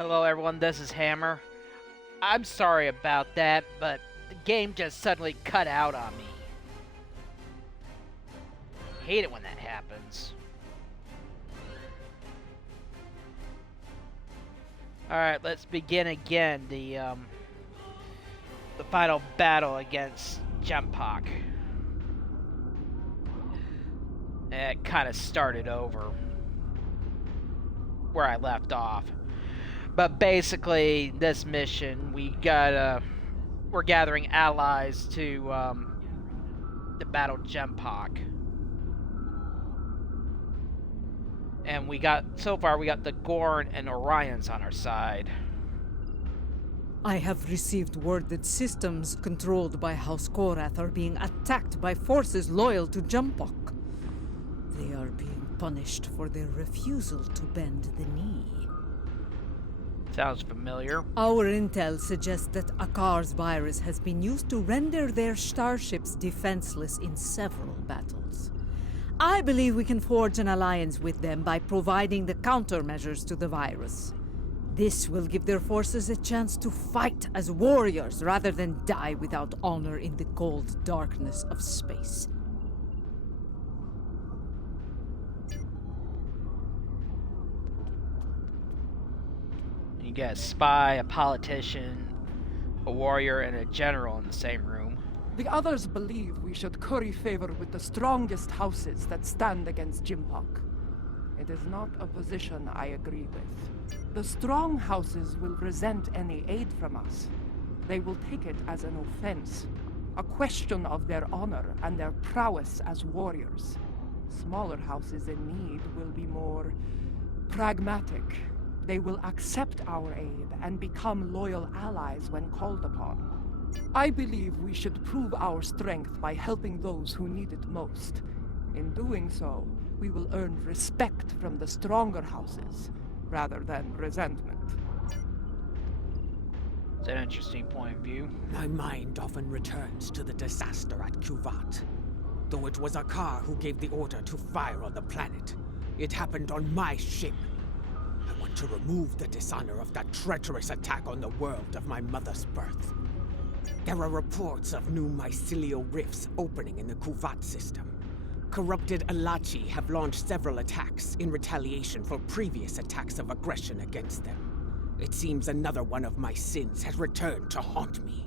Hello everyone, this is Hammer. I'm sorry about that, but the game just suddenly cut out on me. Hate it when that happens. Alright, let's begin again the final battle against J'mpok. It kind of started over where I left off. But basically, this mission, we're gathering allies to battle J'mpok. And so far we got the Gorn and Orions on our side. I have received word that systems controlled by House Korath are being attacked by forces loyal to J'mpok. They are being punished for their refusal to bend the knee. Sounds familiar. Our intel suggests that Aakar's virus has been used to render their starships defenseless in several battles. I believe we can forge an alliance with them by providing the countermeasures to the virus. This will give their forces a chance to fight as warriors rather than die without honor in the cold darkness of space. You get a spy, a politician, a warrior, and a general in the same room. The others believe we should curry favor with the strongest houses that stand against J'mpok. It is not a position I agree with. The strong houses will resent any aid from us. They will take it as an offense, a question of their honor and their prowess as warriors. Smaller houses in need will be more pragmatic. They will accept our aid and become loyal allies when called upon. I believe we should prove our strength by helping those who need it most. In doing so, we will earn respect from the stronger houses, rather than resentment. It's an interesting point of view. My mind often returns to the disaster at Korath. Though it was Aakar who gave the order to fire on the planet, it happened on my ship. I want to remove the dishonor of that treacherous attack on the world of my mother's birth. There are reports of new mycelial rifts opening in the Korath system. Corrupted Alachi have launched several attacks in retaliation for previous attacks of aggression against them. It seems another one of my sins has returned to haunt me.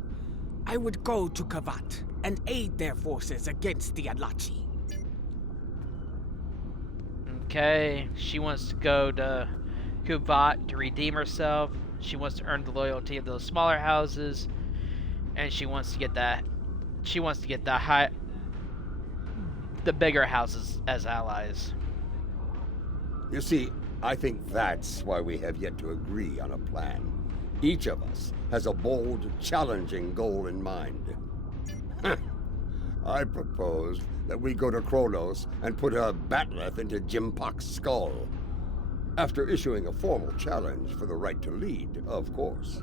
I would go to Korath and aid their forces against the Alachi. Okay, she wants to go to Korath to redeem herself. She wants to earn the loyalty of those smaller houses, and she wants to get that. She wants to get the bigger houses as allies. You see, I think that's why we have yet to agree on a plan. Each of us has a bold, challenging goal in mind. I propose that we go to Kronos and put a bat'leth into J'mpok's skull. After issuing a formal challenge for the right to lead, of course.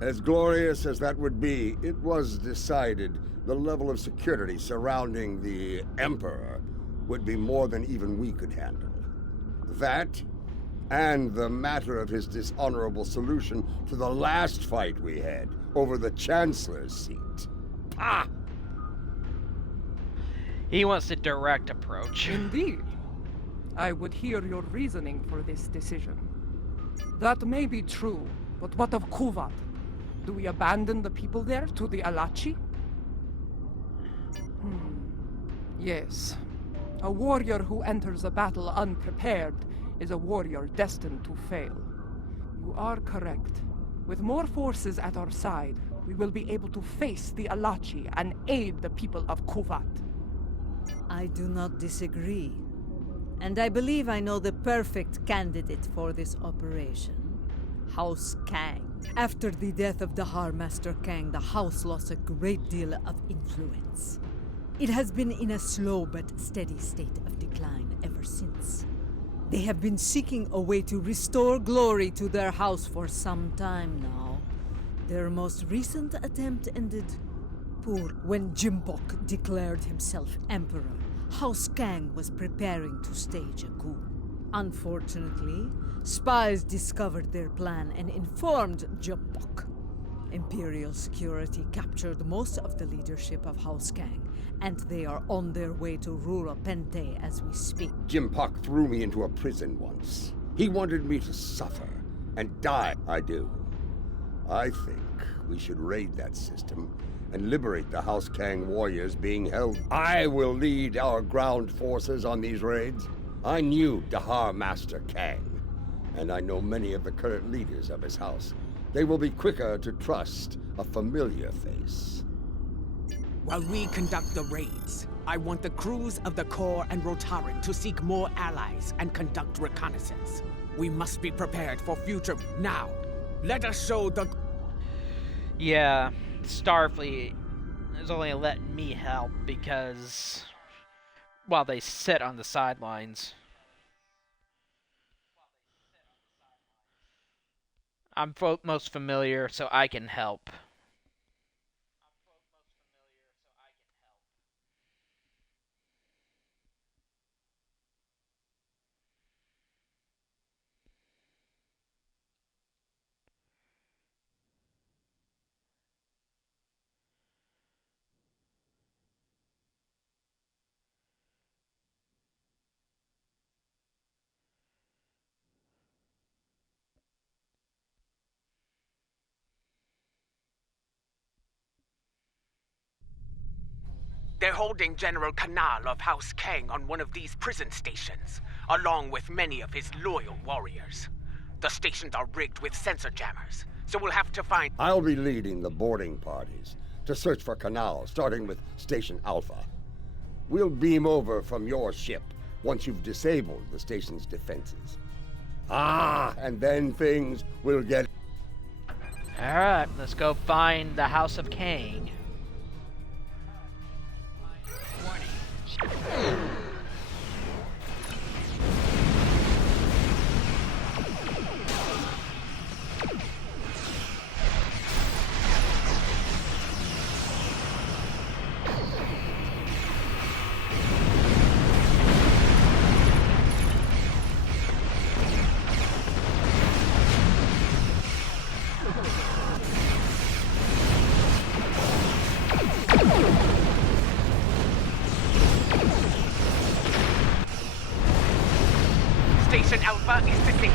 As glorious as that would be, it was decided the level of security surrounding the Emperor would be more than even we could handle. That, and the matter of his dishonorable solution to the last fight we had over the Chancellor's seat. Ah! He wants a direct approach. Indeed. I would hear your reasoning for this decision. That may be true, but what of Korath? Do we abandon the people there to the Alachi? Yes. A warrior who enters a battle unprepared is a warrior destined to fail. You are correct. With more forces at our side, we will be able to face the Alachi and aid the people of Korath. I do not disagree. And I believe I know the perfect candidate for this operation. House Kang. After the death of the Master Kang, the house lost a great deal of influence. It has been in a slow but steady state of decline ever since. They have been seeking a way to restore glory to their house for some time now. Their most recent attempt ended poor. When J'mpok declared himself emperor, House Kang was preparing to stage a coup. Unfortunately, spies discovered their plan and informed J'mpok. Imperial security captured most of the leadership of House Kang, and they are on their way to Rura Pente as we speak. J'mpok threw me into a prison once. He wanted me to suffer and die. I do. I think we should raid that system and liberate the House Kang warriors being held. I will lead our ground forces on these raids. I knew Dahar Master Kang, and I know many of the current leaders of his house. They will be quicker to trust a familiar face. While we conduct the raids, I want the crews of the Kor and Rotaran to seek more allies and conduct reconnaissance. We must be prepared for future. Now, let us show the... Yeah, Starfleet is only letting me help because... while they sit on the sidelines. I'm most familiar, so I can help. They're holding General Kanal of House Kang on one of these prison stations, along with many of his loyal warriors. The stations are rigged with sensor jammers, so we'll have to find... I'll be leading the boarding parties to search for Kanal, starting with Station Alpha. We'll beam over from your ship once you've disabled the station's defenses. And then things will get... Alright, let's go find the House of Kang. Station Alpha is disabled.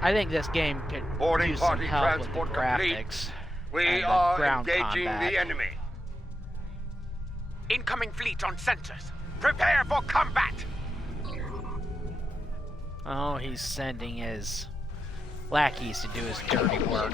I think this game could Boarding use some party help with the transport complete. graphics. We and the are ground engaging combat. the enemy. Incoming fleet on sensors. Prepare for combat! Oh, he's sending his lackeys to do his dirty work.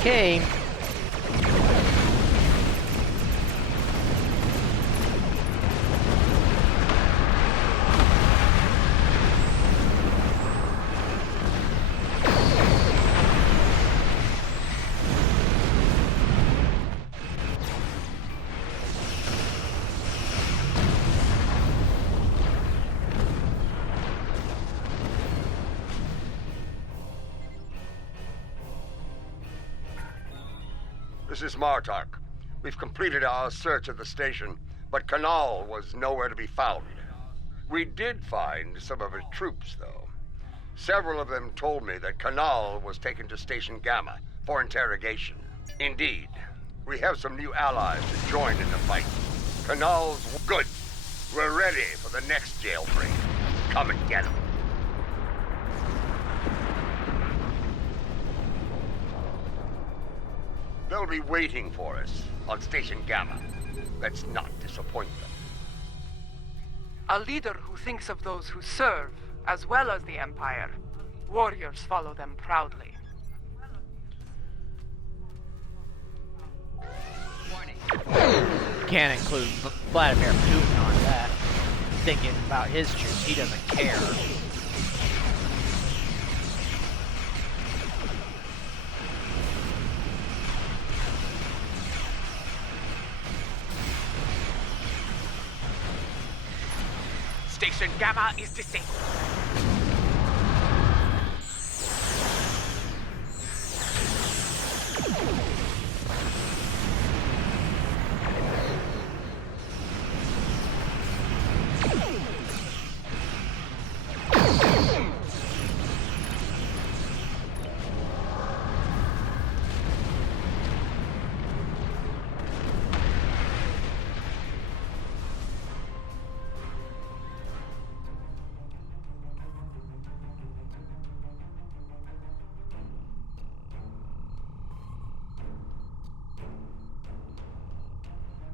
Okay. This is Martok. We've completed our search of the station, but Kanal was nowhere to be found. We did find some of his troops, though. Several of them told me that Kanal was taken to Station Gamma for interrogation. Indeed, we have some new allies to join in the fight. Kanal's good. We're ready for the next jailbreak. Come and get 'em. They'll be waiting for us on Station Gamma. Let's not disappoint them. A leader who thinks of those who serve, as well as the Empire. Warriors follow them proudly. Can't include Vladimir Putin on that. Thinking about his troops, he doesn't care. Station Gamma is disabled.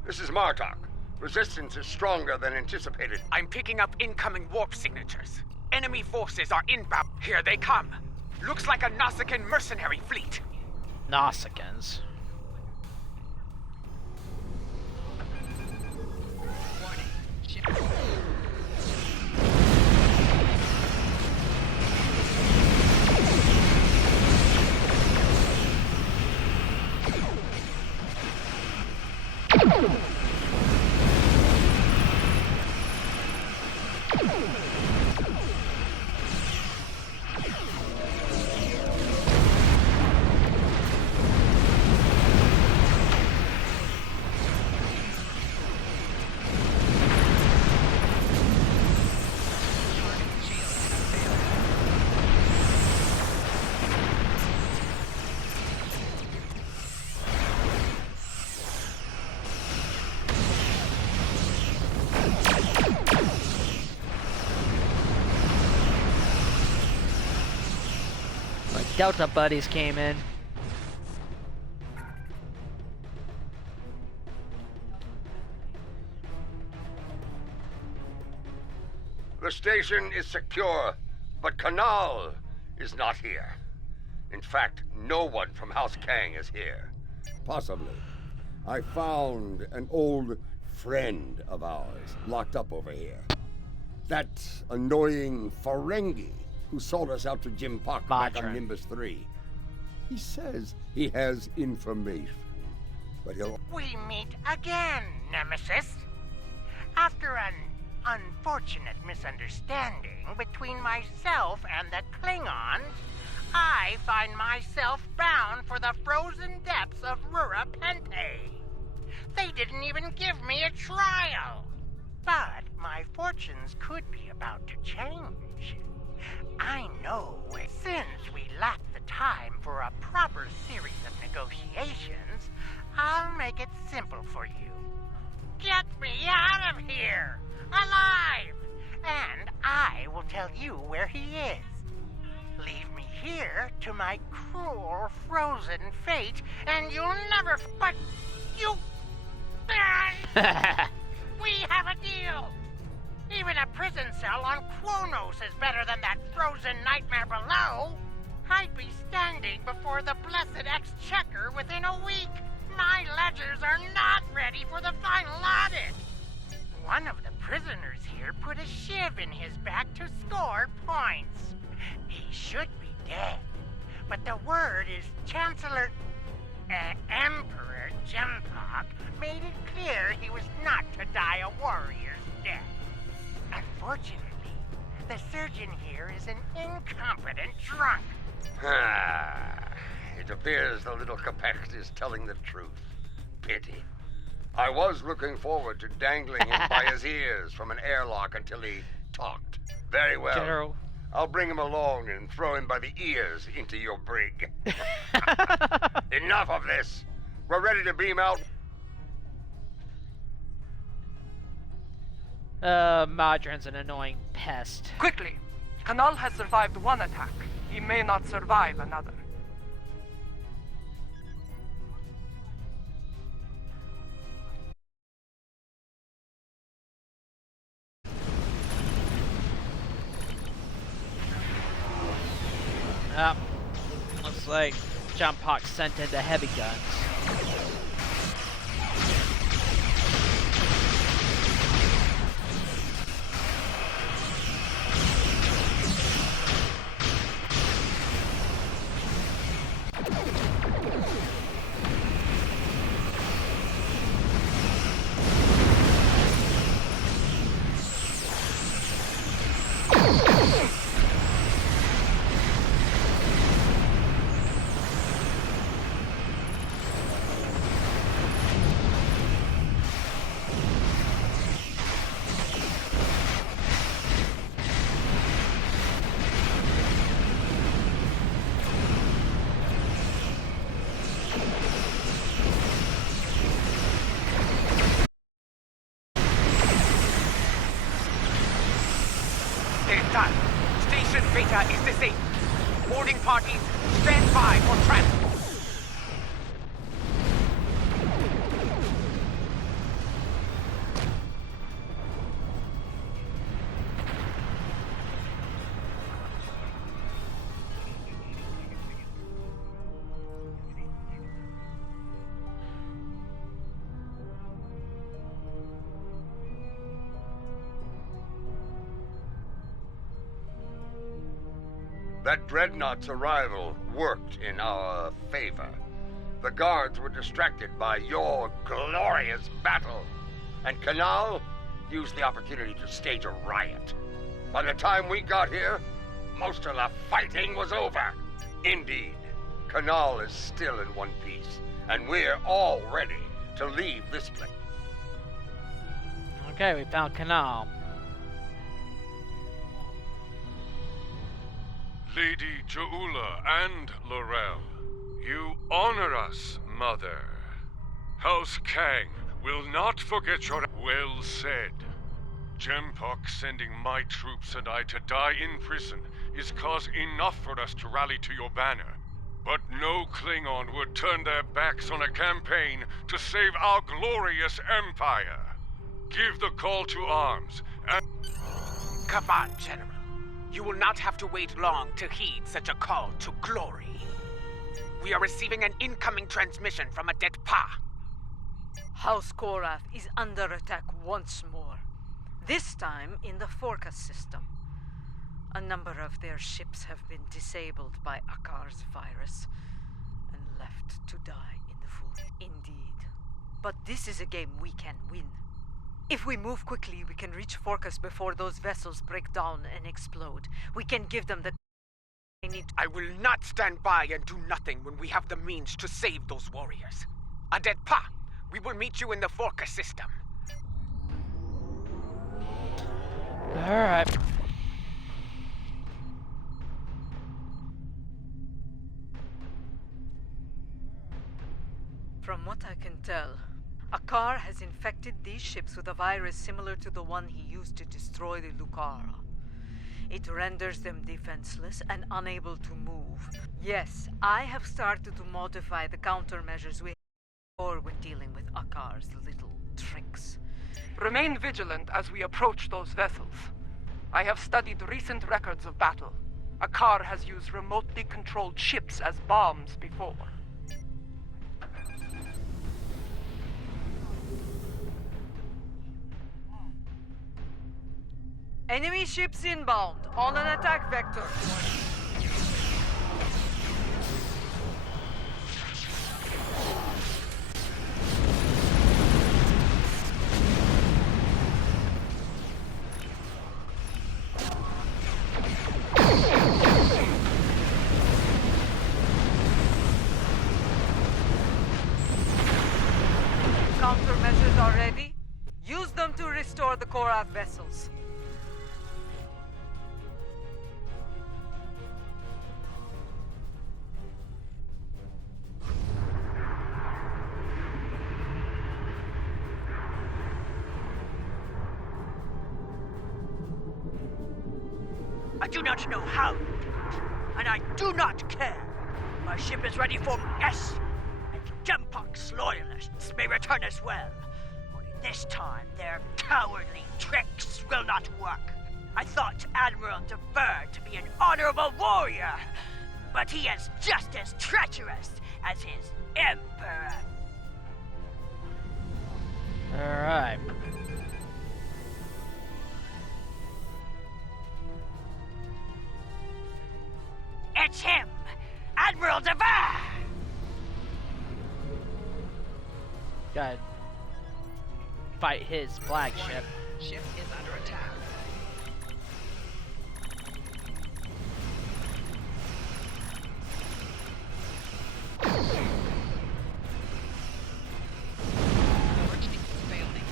This is Martok. Resistance is stronger than anticipated. I'm picking up incoming warp signatures. Enemy forces are inbound. Here they come. Looks like a Nausicaan mercenary fleet. Nausicaans. Delta buddies came in. The station is secure, but Kanal is not here. In fact, no one from House Kang is here. Possibly. I found an old friend of ours locked up over here. That annoying Ferengi who sold us out to J'mpok back on Nimbus 3. He says he has information, but he'll... We meet again, Nemesis. After an unfortunate misunderstanding between myself and the Klingons, I find myself bound for the frozen depths of Rura Pente. They didn't even give me a trial. But my fortunes could be about to change. I know since we lack the time for a proper series of negotiations, I'll make it simple for you. Get me out of here, alive, and I will tell you where he is. Leave me here to my cruel, frozen fate, and you'll never... But you... We have a deal! Even a prison cell on Kronos is better than that frozen nightmare below. I'd be standing before the blessed exchequer within a week. My ledgers are not ready for the final audit. One of the prisoners here put a shiv in his back to score points. He should be dead, but the word is Emperor J'mpok made it clear he was not to die a warrior's death. Unfortunately, the surgeon here is an incompetent drunk. It appears the little Capect is telling the truth. Pity. I was looking forward to dangling him by his ears from an airlock until he talked. Very well. General. I'll bring him along and throw him by the ears into your brig. Enough of this. We're ready to beam out. Modron's an annoying pest. Quickly! Kanal has survived one attack. He may not survive another. like J'mpok sent in the heavy guns. Done. Station Beta is disabled. Boarding parties, stand by for transport. That dreadnought's arrival worked in our favor. The guards were distracted by your glorious battle, and Canal used the opportunity to stage a riot. By the time we got here, most of the fighting was over. Indeed, Canal is still in one piece, and we're all ready to leave this place. Okay, we found Canal. Lady Joula and Laurel, you honor us, Mother. House Kang will not forget your... Well said. J'mpok sending my troops and I to die in prison is cause enough for us to rally to your banner. But no Klingon would turn their backs on a campaign to save our glorious empire. Give the call to arms and... Come on, General. You will not have to wait long to heed such a call to glory. We are receiving an incoming transmission from a dead Pa. House Korath is under attack once more. This time in the Forecast system. A number of their ships have been disabled by Aakar's virus and left to die in the void. Indeed. But this is a game we can win. If we move quickly, we can reach Forecast before those vessels break down and explode. We can give them the... they need. I will not stand by and do nothing when we have the means to save those warriors. A dead Pa, we will meet you in the Forecast system. Alright. From what I can tell, Aakar has infected these ships with a virus similar to the one he used to destroy the Lucara. It renders them defenseless and unable to move. Yes, I have started to modify the countermeasures we have for when dealing with Aakar's little tricks. Remain vigilant as we approach those vessels. I have studied recent records of battle. Aakar has used remotely controlled ships as bombs before. Enemy ships inbound, on an attack vector. Countermeasures are ready. Use them to restore the Korath vessels. I do not know how, and I do not care. My ship is ready for S, and J'mpok's loyalists may return as well. Only this time, their cowardly tricks will not work. I thought Admiral deferred to be an honorable warrior, but he is just as treacherous as his emperor. Alright. It's him, Admiral Devar! Gotta fight his flagship. Ship is under attack. Launch is failing.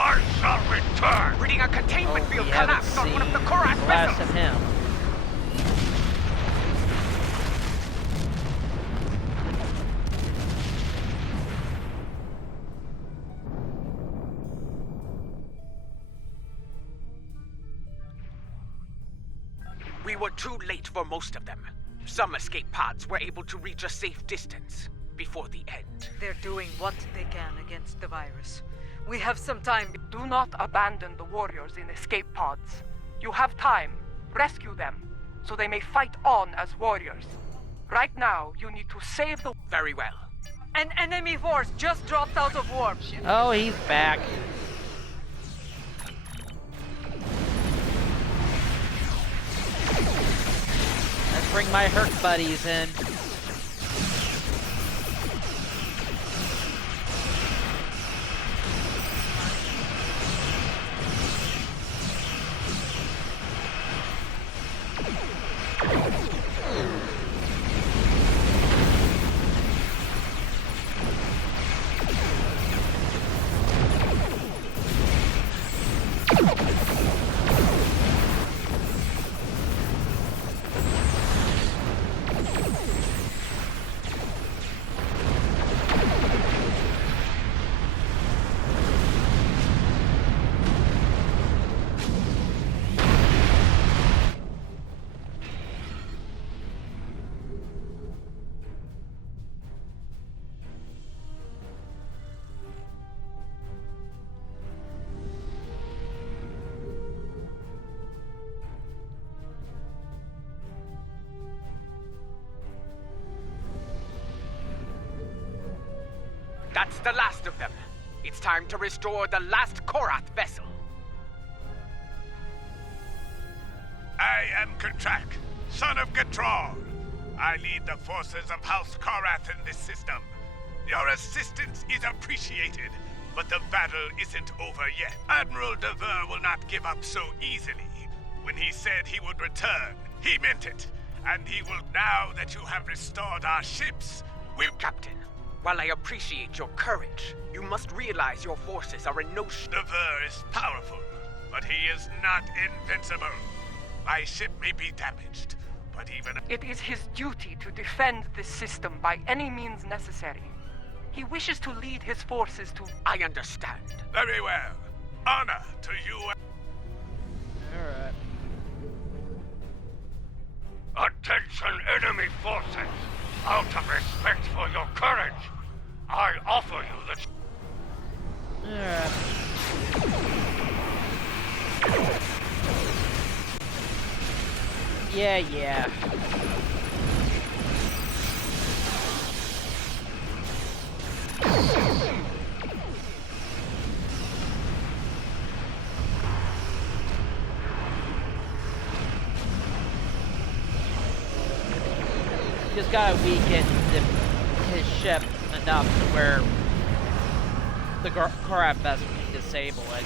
I shall return! Reading a containment Oh, field we haven't collapsed on one of the seen Korath the last vessels. of him. We were too late for most of them. Some escape pods were able to reach a safe distance before the end. They're doing what they can against the virus. We have some time. Do not abandon the warriors in escape pods. You have time. Rescue them, so they may fight on as warriors. Right now, you need to save the... Very well. An enemy force just dropped out of warp. Oh, he's back. Let's bring my Herc buddies in. That's the last of them. It's time to restore the last Korath vessel. I am Korath, son of Gatrol. I lead the forces of House Korath in this system. Your assistance is appreciated, but the battle isn't over yet. Admiral Devar will not give up so easily. When he said he would return, he meant it. And he will, now that you have restored our ships, Captain, while I appreciate your courage, you must realize your forces are in no Devar is powerful, but he is not invincible. My ship may be damaged, but even... It is his duty to defend this system by any means necessary. He wishes to lead his forces to... I understand. Very well. Honor to you. Alright. Attention, enemy forces! Out of respect for your courage, I offer you the... Yeah. Just gotta weaken his ship enough to where the Korath vessel can disable it.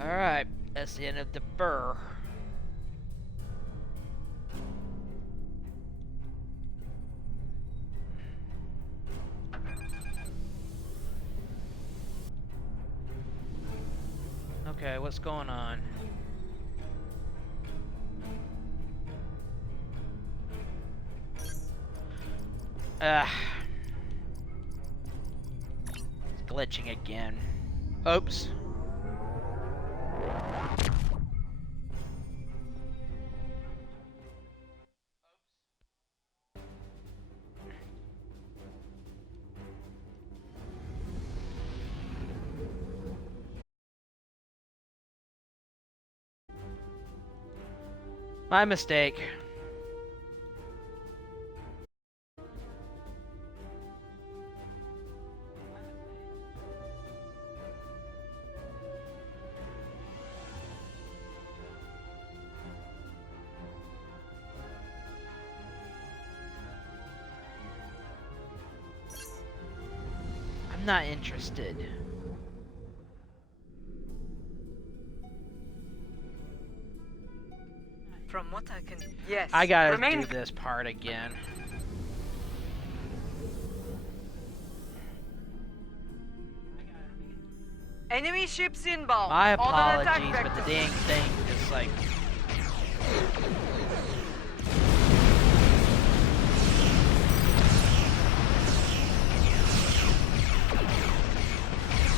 Alright, that's the end of the burr. Okay, what's going on? It's glitching again. Oops. My mistake. I'm not interested. From what I can... Yes. I gotta remain... do this part again. Enemy ships inbound. My On an attack apologies, but the vector. dang thing is like...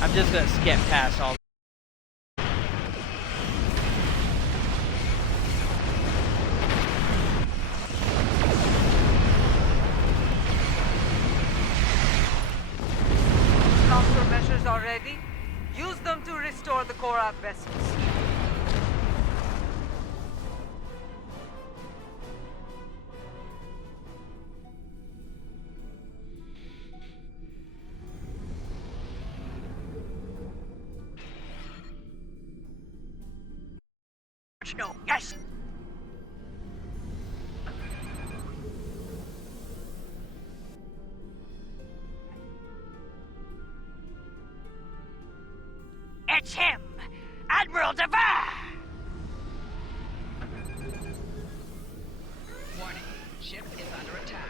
I'm just gonna skip past all. Countermeasures are ready. Use them to restore the Korath vessels. No, yes! It's him! Admiral Devar! Warning. Ship is under attack.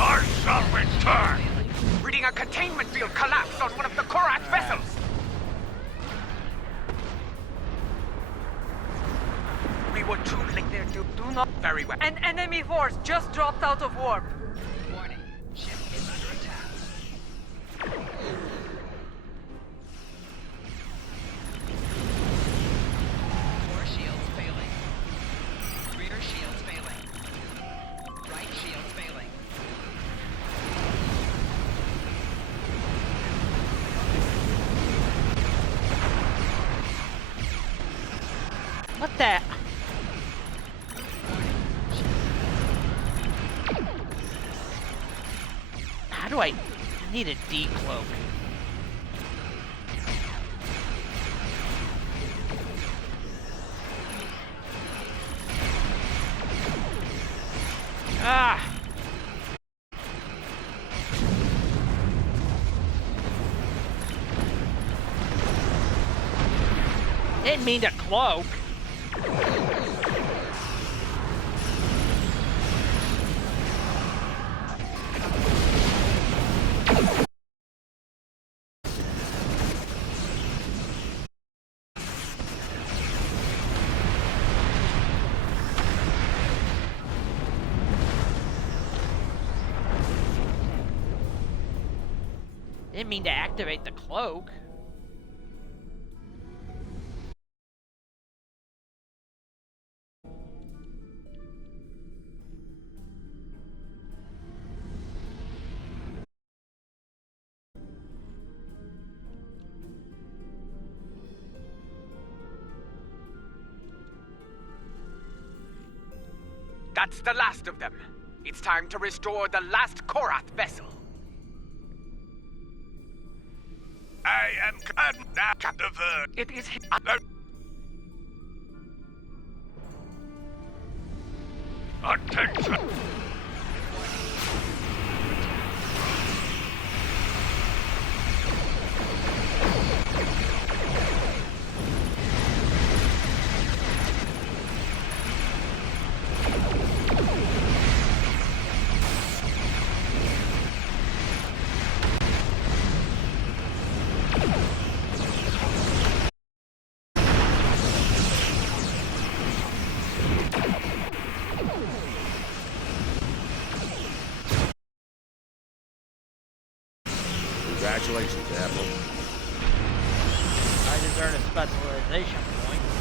I shall return! Reading a containment field collapsed on one of the Korath vessels! We were too late there, do not... Very well. An enemy force just dropped out of warp. Warning. Ship is under attack. Core shields failing. Rear shields failing. Right shields failing. What the? How do I need a decloak? Ah! Didn't mean to cloak. Didn't mean to activate the cloak. That's the last of them. It's time to restore the last Korath vessel. I am It is Attention! Congratulations, Admiral. I deserve a specialization point.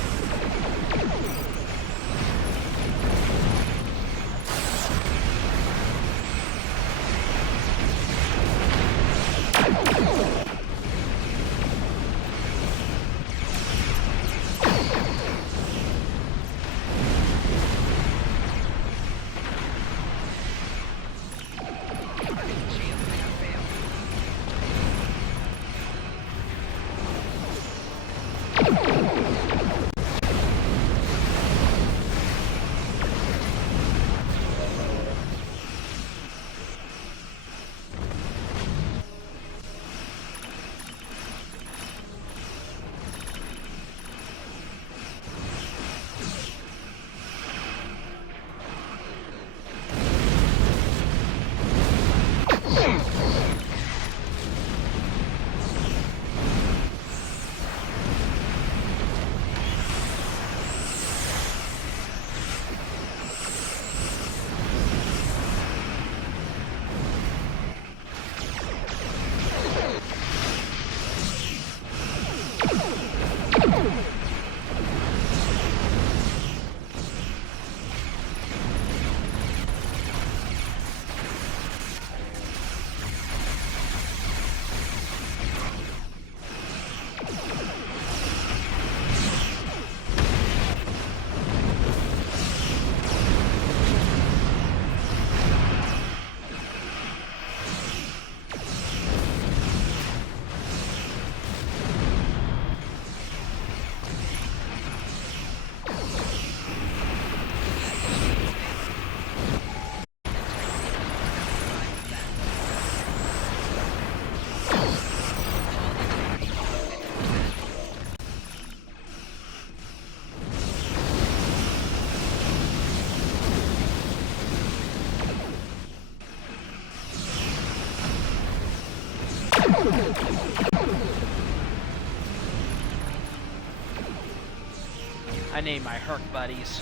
I named my Herc buddies.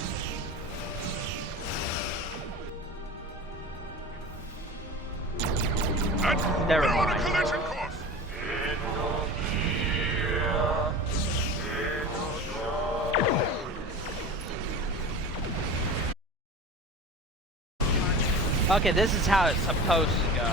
Never We're on a mind. collision course. Okay, this is how it's supposed to go.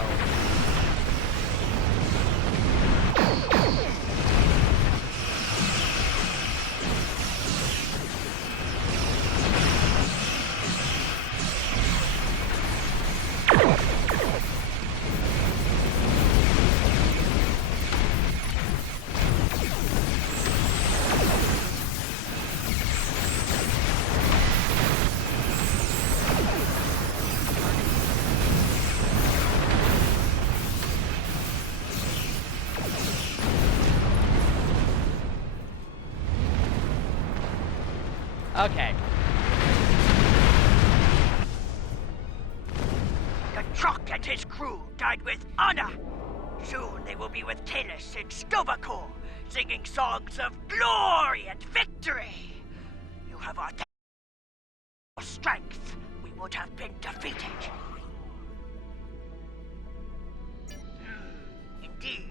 Okay. The truck and his crew died with honor. Soon they will be with Talis and Stovacor, singing songs of glory and victory. You have our strength. We would have been defeated. Indeed,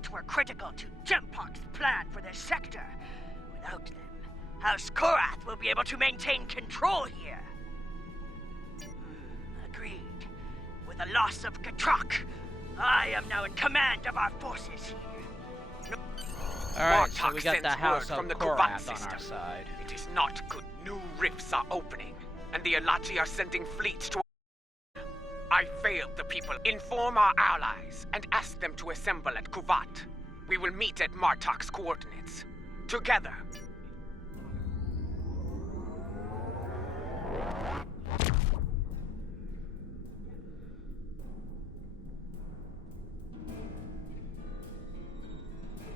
fleet were critical to J'mpok's plan for this sector. Without them, House Korath will be able to maintain control here. Agreed. With the loss of Katrok, I am now in command of our forces here. Alright, so Martok we got the sends House word of from the Korath Kuvat on our system. side. It is not good. New rifts are opening, and the Alachi are sending fleets to... I failed the people. Inform our allies and ask them to assemble at Kuvat. We will meet at Martok's coordinates. Together.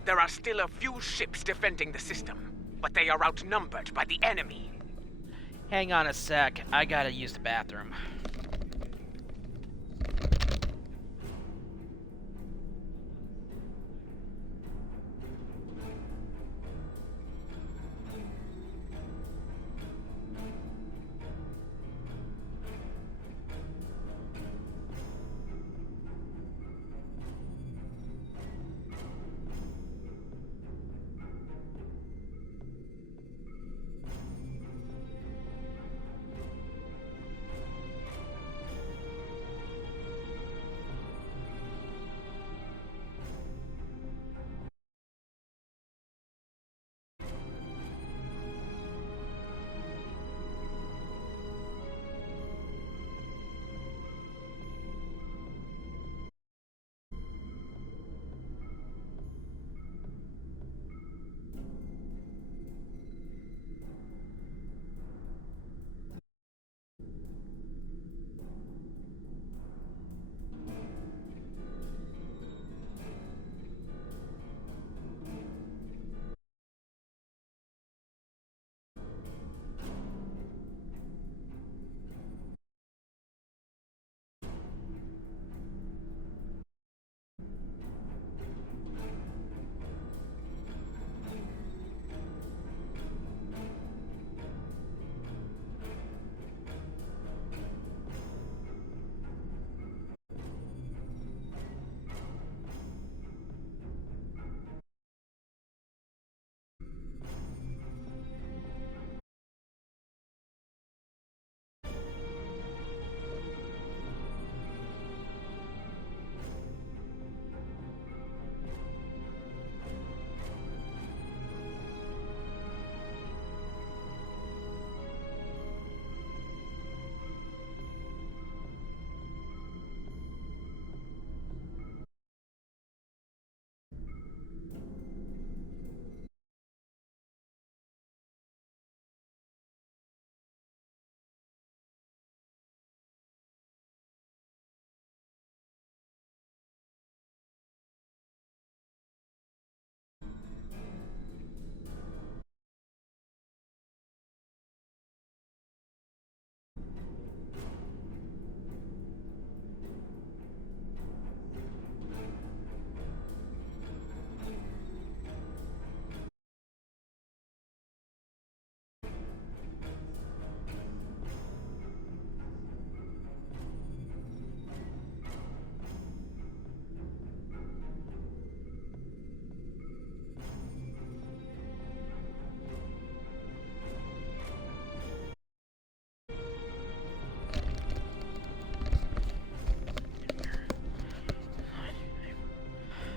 There are still a few ships defending the system, but they are outnumbered by the enemy. Hang on a sec, I gotta use the bathroom.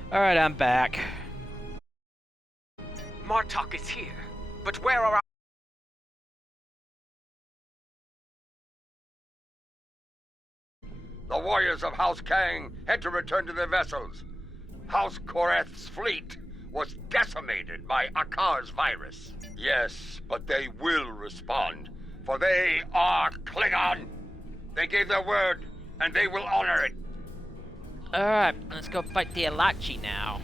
Alright, I'm back. Martok is here, but where are our... The warriors of House Kang had to return to their vessels. House Korath's fleet was decimated by Aakar's virus. Yes, but they will respond, for they are Klingon. They gave their word, and they will honor it. Alright, let's go fight the Alachi now.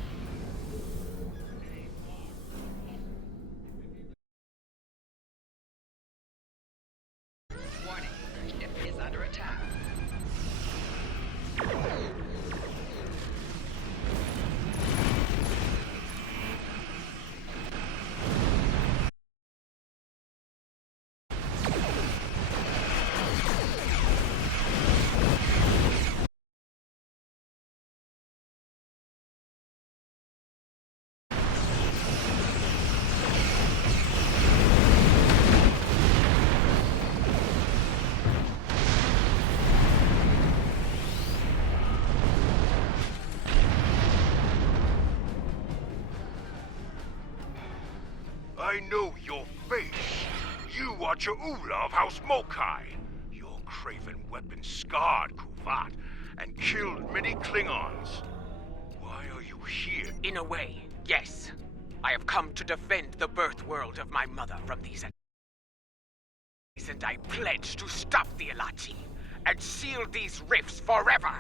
Warning, ship is under attack. I know your face. You are J'ula of House Mokai. Your craven weapon scarred Kuvat and killed many Klingons. Why are you here? In a way, yes. I have come to defend the birth world of my mother from these attacks, and I pledge to stop the Elachi and seal these rifts forever.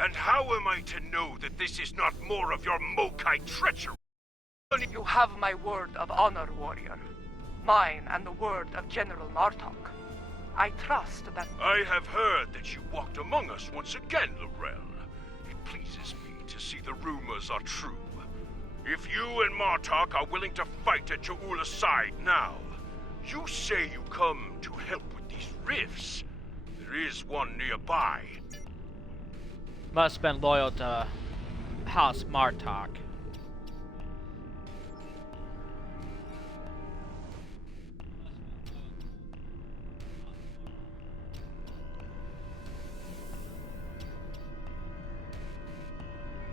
And how am I to know that this is not more of your Mokai treachery? You have my word of honor, warrior. Mine and the word of General Martok. I trust that... I have heard that you walked among us once again, Laurel. It pleases me to see the rumors are true. If you and Martok are willing to fight at J'ula's side now, you say you come to help with these rifts. There is one nearby. Must have been loyal to House Martok.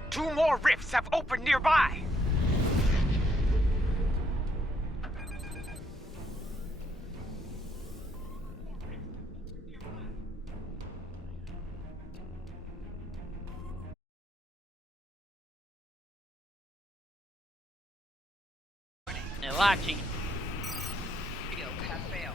Two more rifts have opened nearby! Elachi. Shields have failed.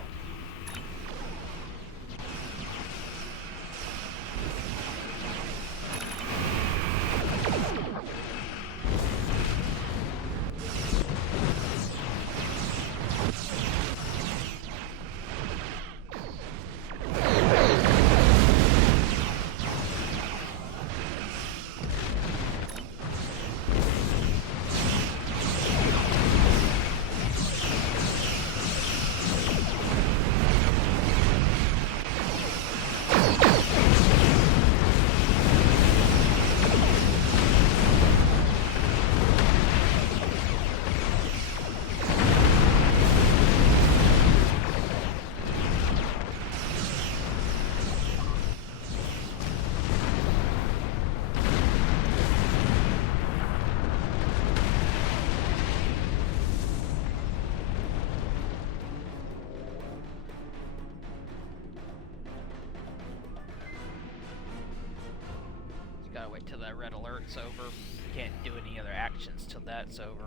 Gotta wait till that red alert's over. Can't do any other actions till that's over.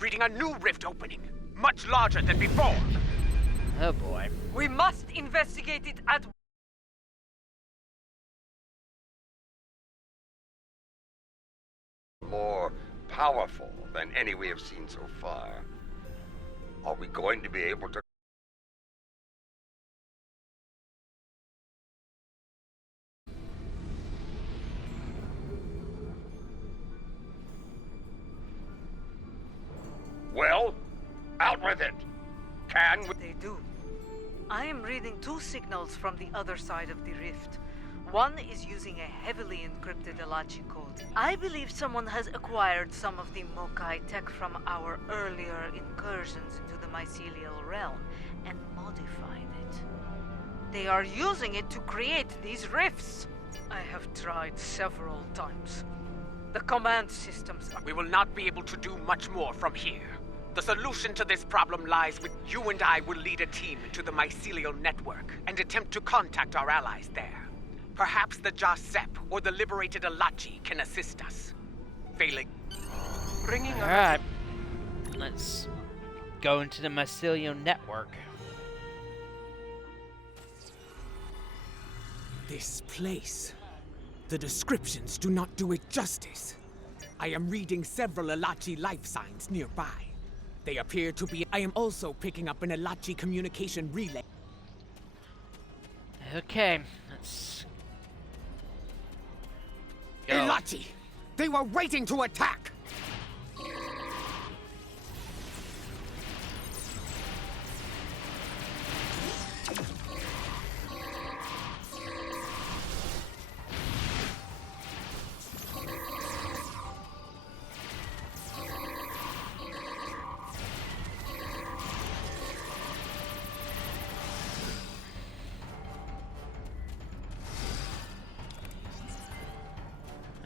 Reading a new rift opening, much larger than before. Oh boy. We must investigate it at More powerful than any we have seen so far. Are we going to be able to... Well, out with it! Can we... They do. I am reading 2 signals from the other side of the rift. One is using a heavily encrypted Elachi code. I believe someone has acquired some of the Mokai tech from our earlier incursions into the mycelial realm and modified it. They are using it to create these rifts. I have tried several times. The command systems are... We will not be able to do much more from here. The solution to this problem lies with you and I will lead a team into the mycelial network and attempt to contact our allies there. Perhaps the Jasep or the liberated Elachi can assist us. Failing. Alright. Let's go into the mycelial network. This place. The descriptions do not do it justice. I am reading several Elachi life signs nearby. They appear to be... I am also picking up an Elachi communication relay. Okay, let's go. Elachi! They were waiting to attack!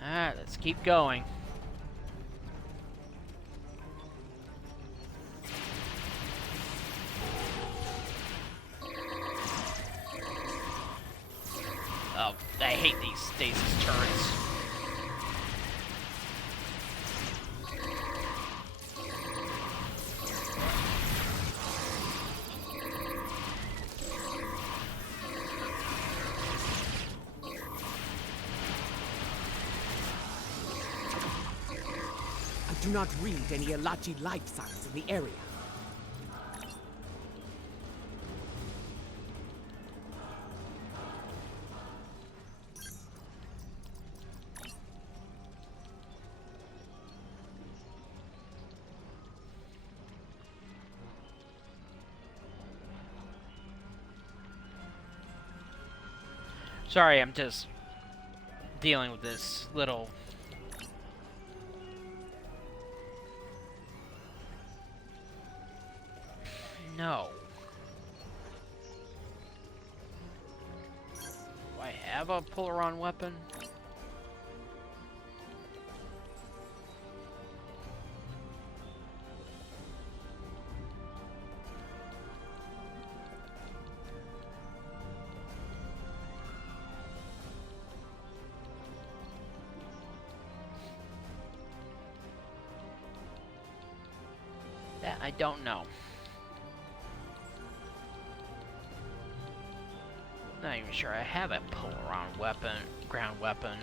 Alright, let's keep going. Oh, I hate these stasis turrets. Do not read any Elachi life signs in the area. Sorry, I'm just dealing with this little... No. Do I have a Polaron weapon? That I don't know. Not even sure I have a Polaron weapon, ground weapon.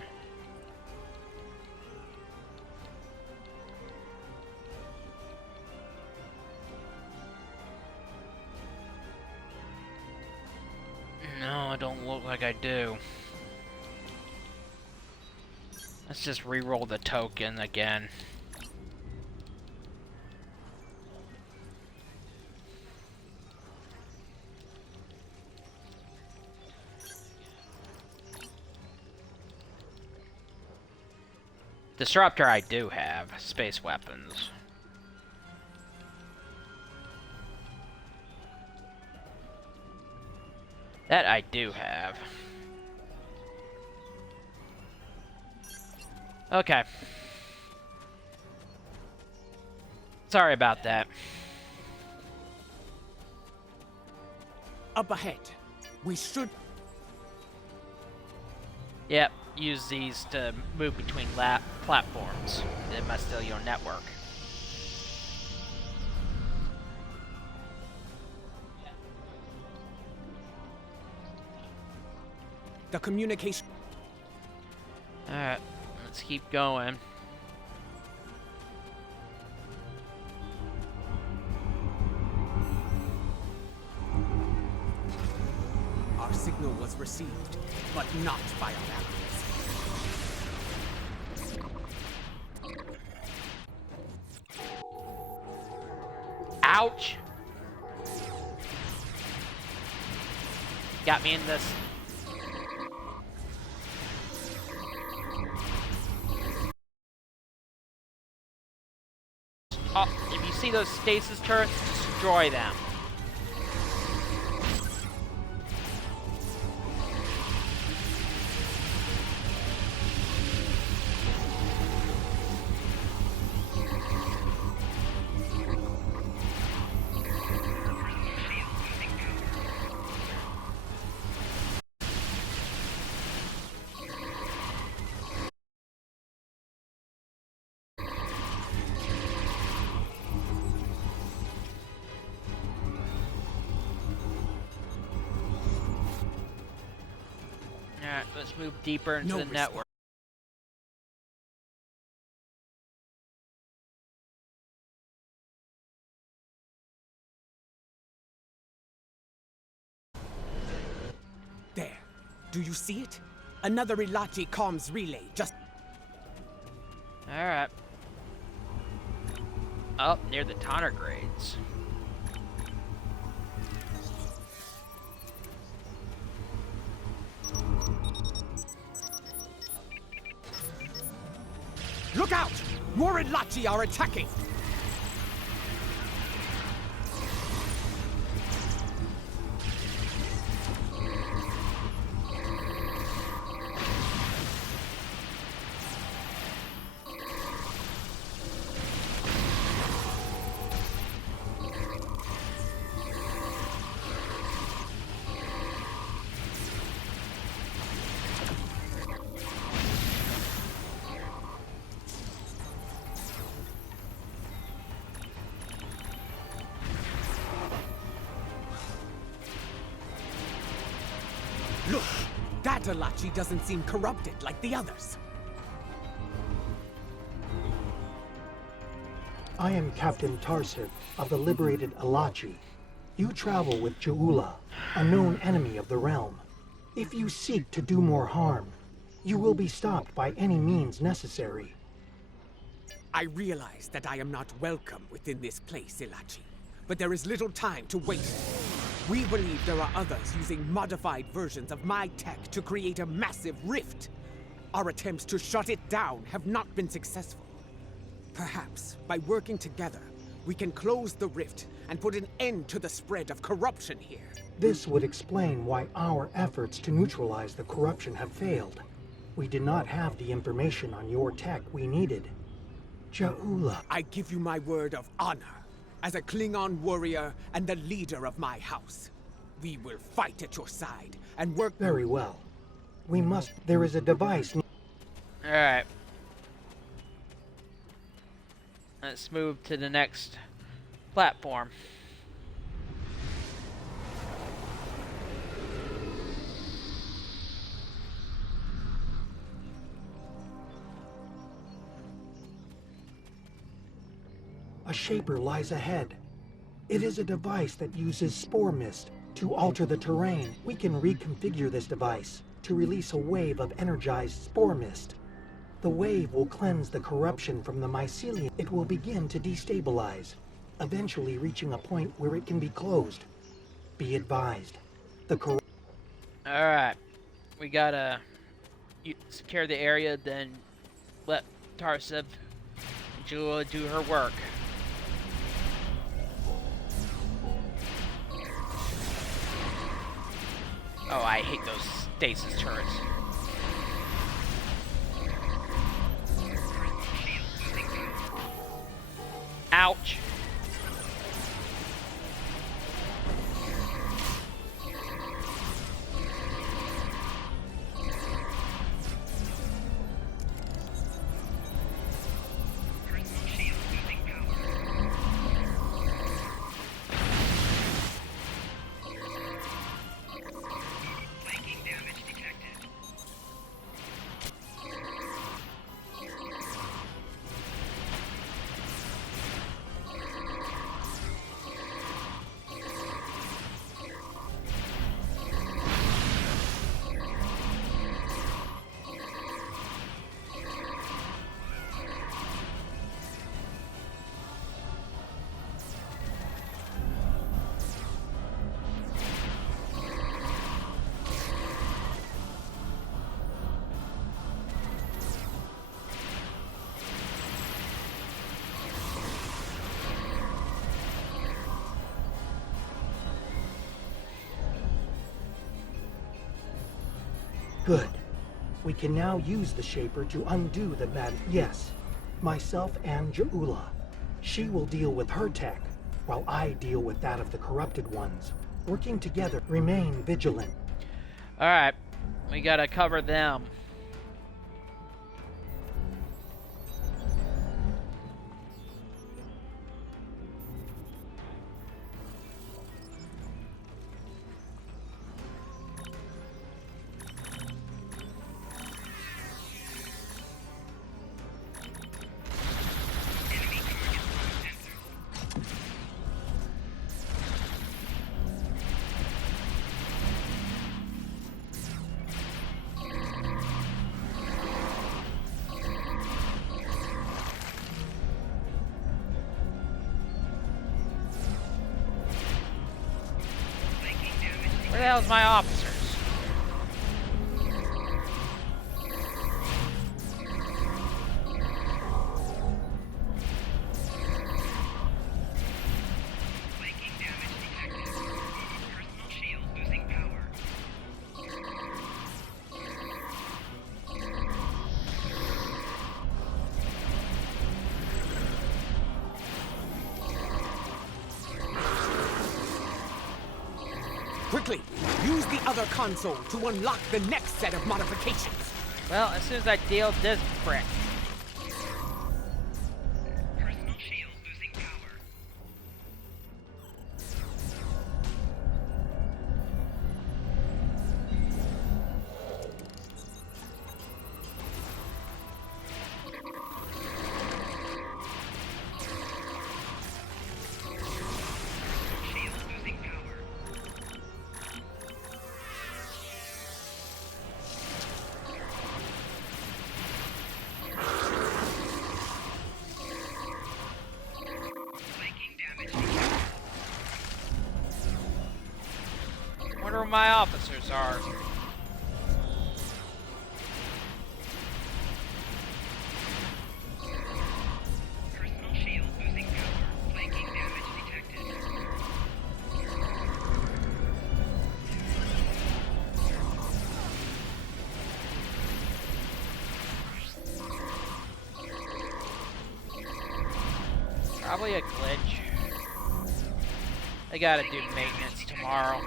No, it don't look like I do. Let's just re-roll the token again. Disruptor I do have. Space weapons. That I do have. Okay. Sorry about that. Up ahead. We should... Yep, use these to move between platforms in the mycelial network. The communication... Alright, let's keep going. Our signal was received, but not by our allies. Ouch! got me in this. Oh, if you see those stasis turrets, destroy them. Alright, let's move deeper into the network. There. Do you see it? Another Ilachi comms relay just... Alright. Up near the Tonner grades. Look out! More Ilachi are attacking! Look! That Ilachi doesn't seem corrupted like the others. I am Captain Tarsiv of the liberated Ilachi. You travel with J'ula, a known enemy of the realm. If you seek to do more harm, you will be stopped by any means necessary. I realize that I am not welcome within this place, Ilachi. But there is little time to waste. We believe there are others using modified versions of my tech to create a massive rift. Our attempts to shut it down have not been successful. Perhaps, by working together, we can close the rift and put an end to the spread of corruption here. This would explain why our efforts to neutralize the corruption have failed. We did not have the information on your tech we needed. J'ula. I give you my word of honor. As a Klingon warrior and the leader of my house, we will fight at your side and work... Very well. We must... There is a device... Alright. Let's move to the next platform. A shaper lies ahead. It is a device that uses spore mist to alter the terrain. We can reconfigure this device to release a wave of energized spore mist. The wave will cleanse the corruption from the mycelium. It will begin to destabilize, eventually reaching a point where it can be closed. Be advised, the Alright. We gotta secure the area, then let Tarsiv and J'ula do her work. Oh, I hate those stasis turrets. Ouch. Good. We can now use the Shaper to undo the bad... Yes. Myself and J'ula. She will deal with her tech, while I deal with that of the corrupted ones. Working together, remain vigilant. Alright, we gotta cover them. Where the hell's my officers? Flanking damage detected. Personal shield losing power. Quickly, use the other console to unlock the next set of modifications. Well, as soon as I deal this prick. Personal shield losing power. Shield losing power. Flanking damage detected. Wonder where my officers are. Personal shield losing power. Flanking damage detected. Probably a glitch. I gotta do maintenance tomorrow.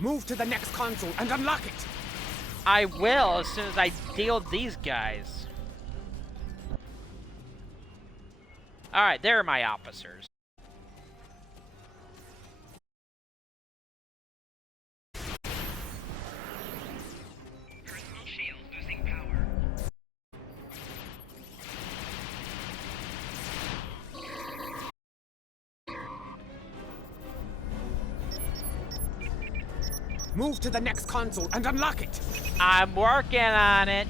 Move to the next console and unlock it. I will as soon as I deal these guys. Alright, there are my officers. Personal shield losing power. Move to the next console and unlock it. I'm working on it.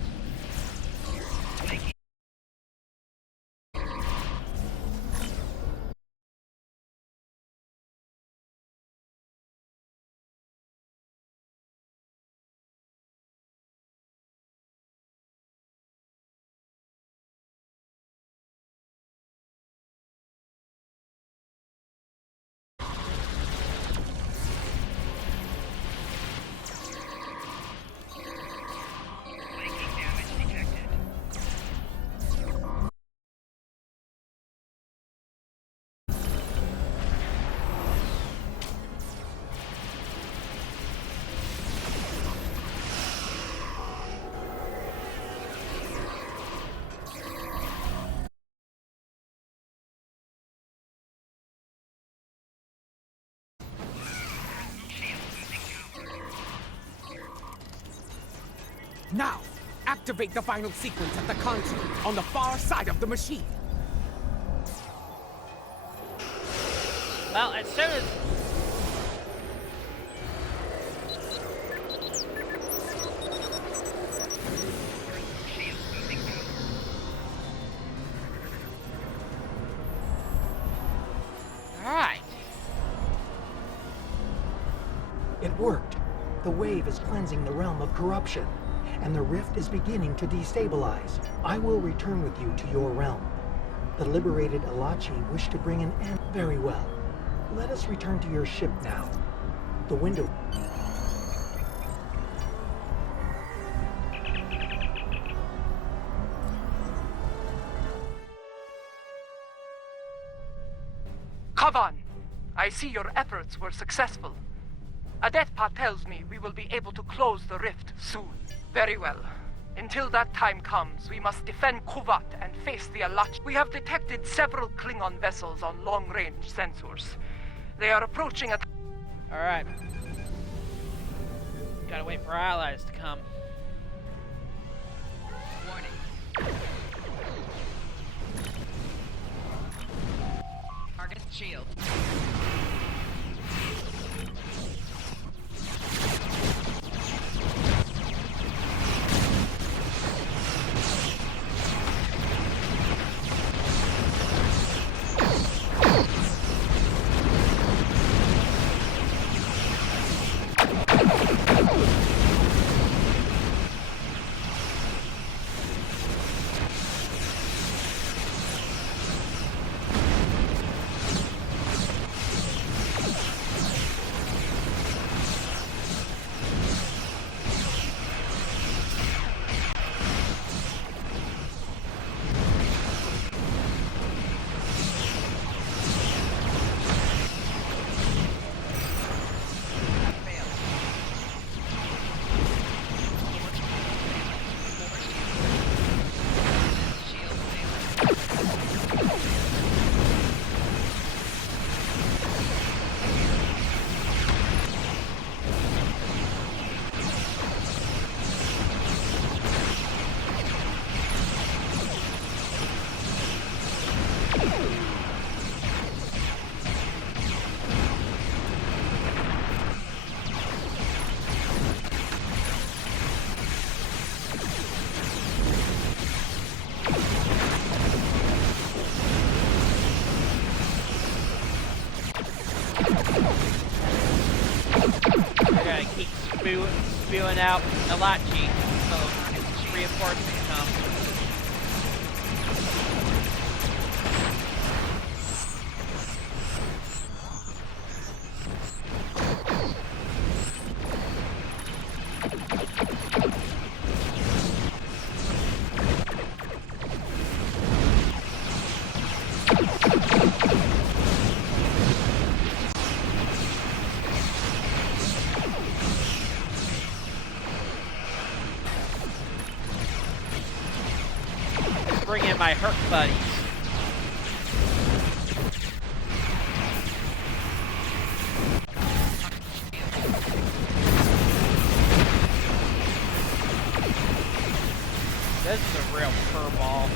Flanking damage detected. Personal shield losing power. Now, activate the final sequence at the console on the far side of the machine. Well, as soon as... Personal shield losing power. Alright. It worked. The wave is cleansing the realm of corruption, and the rift is beginning to destabilize. I will return with you to your realm. The liberated Alachi wish to bring an end. Very well. Let us return to your ship now. The window... Kavan, I see your efforts were successful. Adethpa tells me we will be able to close the rift soon. Very well. Until that time comes, we must defend Kuvat and face the Alach. We have detected several Klingon vessels on long-range sensors. They are approaching at... Alright. Gotta wait for our allies to come. Warning. Target shield. Spewing out Alachi, so reinforcements come. Bring in my hurt buddies. This is a real curveball.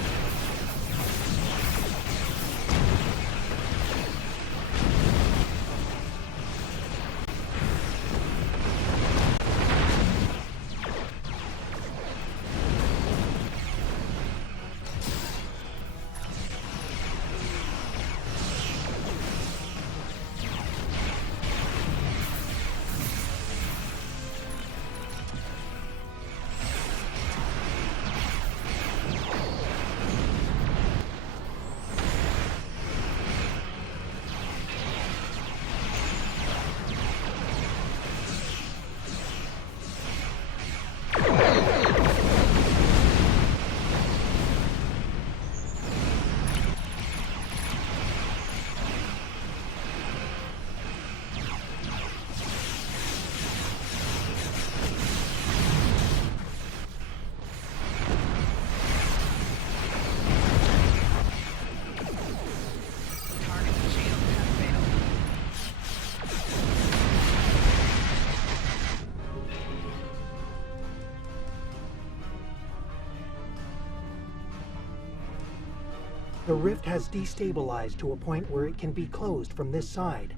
The rift has destabilized to a point where it can be closed from this side.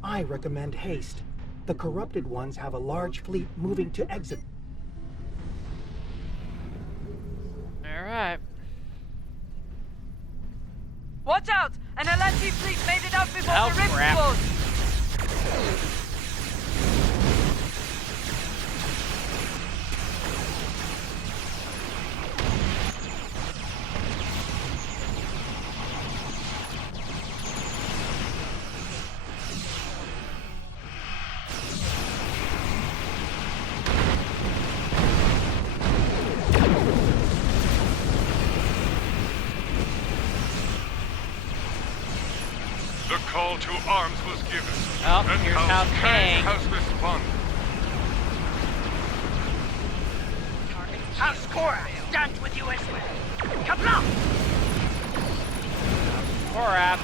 I recommend haste. The corrupted ones have a large fleet moving to exit. Alright. Watch out! An Alachi fleet made it out before Oh, the rift crap. closed! The call to arms was given. Oh, and here's House House Kang Kang. has responded. House Korath stands with you as well. Kablam! Korath.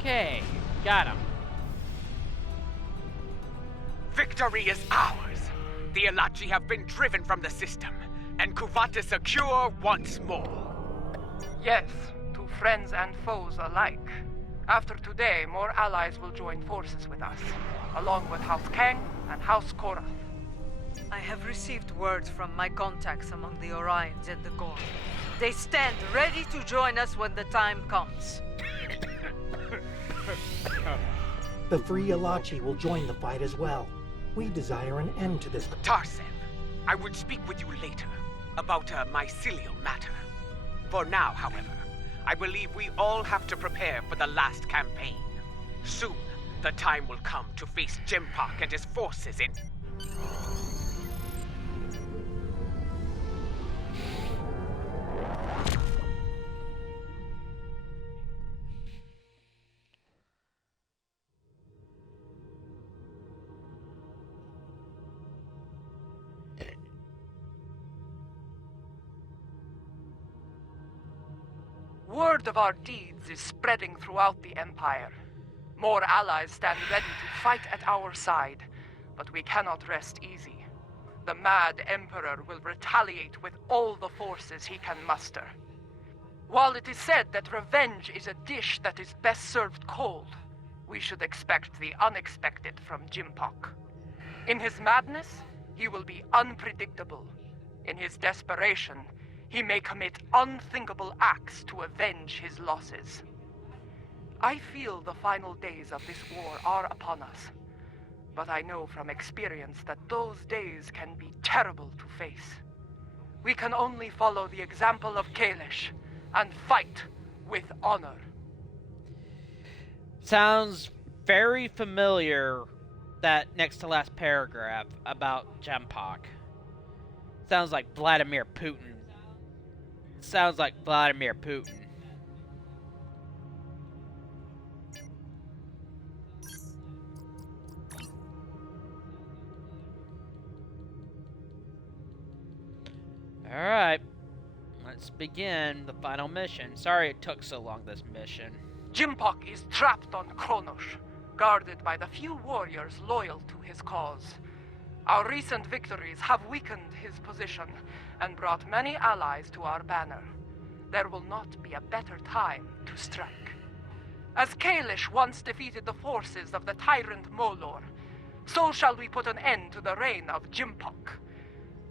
Okay, got him. Victory is ours. The Alachi have been driven from the system, and Kuvat is secure once more. Yes, to friends and foes alike. After today, more allies will join forces with us, along with House Kang and House Korath. I have received word from my contacts among the Orions and the Gorn. They stand ready to join us when the time comes. The Free Alachi will join the fight as well. We desire an end to this. Tarsev, I would speak with you later about a mycelial matter. For now, however, I believe we all have to prepare for the last campaign. Soon, the time will come to face J'mpok and his forces in... Word of our deeds is spreading throughout the Empire. More allies stand ready to fight at our side, but we cannot rest easy. The mad Emperor will retaliate with all the forces he can muster. While it is said that revenge is a dish that is best served cold, we should expect the unexpected from J'mpok. In his madness, he will be unpredictable. In his desperation, he may commit unthinkable acts to avenge his losses. I feel the final days of this war are upon us, but I know from experience that those days can be terrible to face. We can only follow the example of Kalish and fight with honor. Sounds very familiar, that next to last paragraph about J'mpok. Sounds like Vladimir Putin. Sounds like Vladimir Putin. Alright. Let's begin the final mission. Sorry it took so long, this mission. J'mpok is trapped on Kronos, guarded by the few warriors loyal to his cause. Our recent victories have weakened his position and brought many allies to our banner. There will not be a better time to strike. As Kalish once defeated the forces of the tyrant Molor, So shall we put an end to the reign of J'mpok.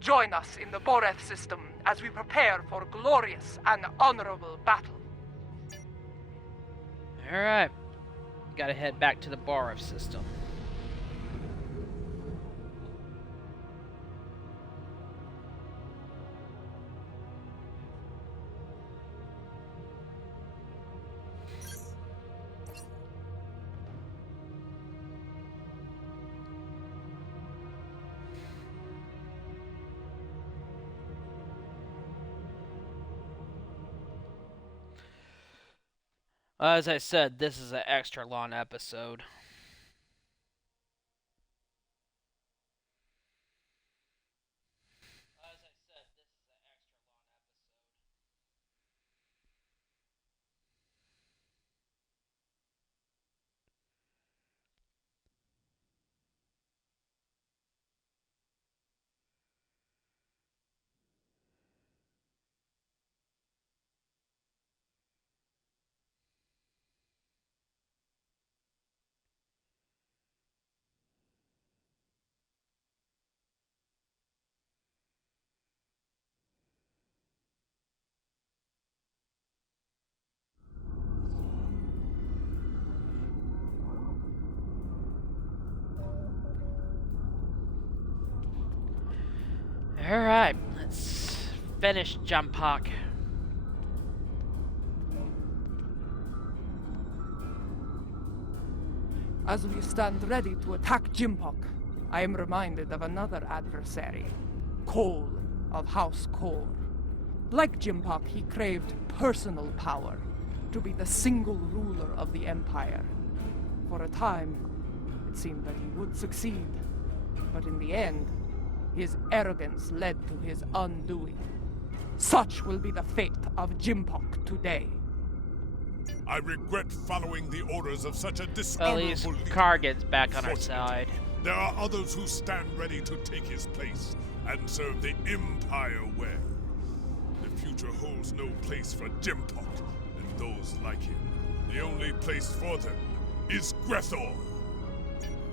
Join us in the Korath system as we prepare for glorious and honorable battle. Alright. Gotta head back to the Korath system. As I said, this is an extra long episode. Alright, let's finish J'mpok. As we stand ready to attack J'mpok, I am reminded of another adversary, Cole of House Kor. Like J'mpok, he craved personal power, to be the single ruler of the Empire. For a time, it seemed that he would succeed, but in the end, his arrogance led to his undoing. Such will be the fate of J'mpok today. I regret following the orders of such a At dishonorable least leader. Kargan's back on our Fortunately, side. There are others who stand ready to take his place and serve the Empire well. The future holds no place for J'mpok and those like him. The only place for them is Grethor.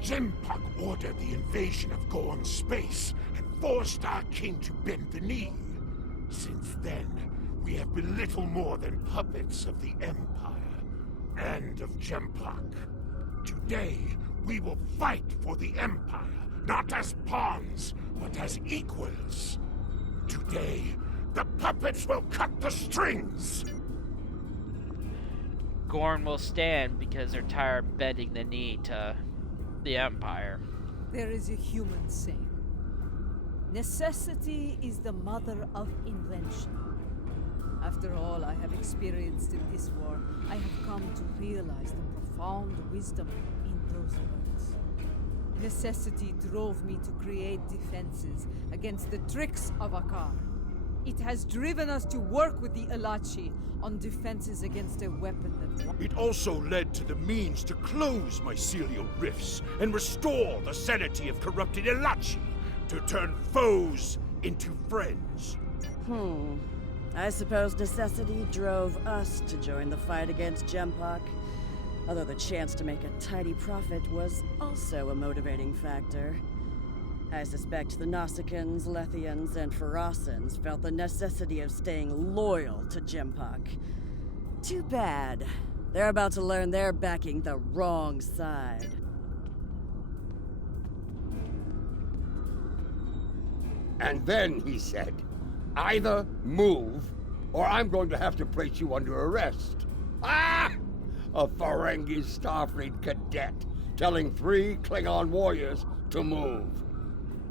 J'mpok ordered the invasion of Gorn's space and forced our king to bend the knee. Since then, we have been little more than puppets of the Empire and of J'mpok. Today, we will fight for the Empire, not as pawns, but as equals. Today, the puppets will cut the strings! Gorn will stand because they're tired of bending the knee to the Empire. There is a human saying, necessity is the mother of invention. After all I have experienced in this war, I have come to realize the profound wisdom in those words. Necessity drove me to create defenses against the tricks of Aakar. It has driven us to work with the Elachi on defenses against a weapon that... It also led to the means to close mycelial rifts and restore the sanity of corrupted Elachi, to turn foes into friends. I suppose necessity drove us to join the fight against J'mpok. Although the chance to make a tidy profit was also a motivating factor. I suspect the Nausicaans, Lethians, and Pharasans felt the necessity of staying loyal to J'mpok. Too bad. They're about to learn they're backing the wrong side. And then he said, either move, or I'm going to have to place you under arrest. Ah! A Ferengi Starfleet cadet telling 3 Klingon warriors to move.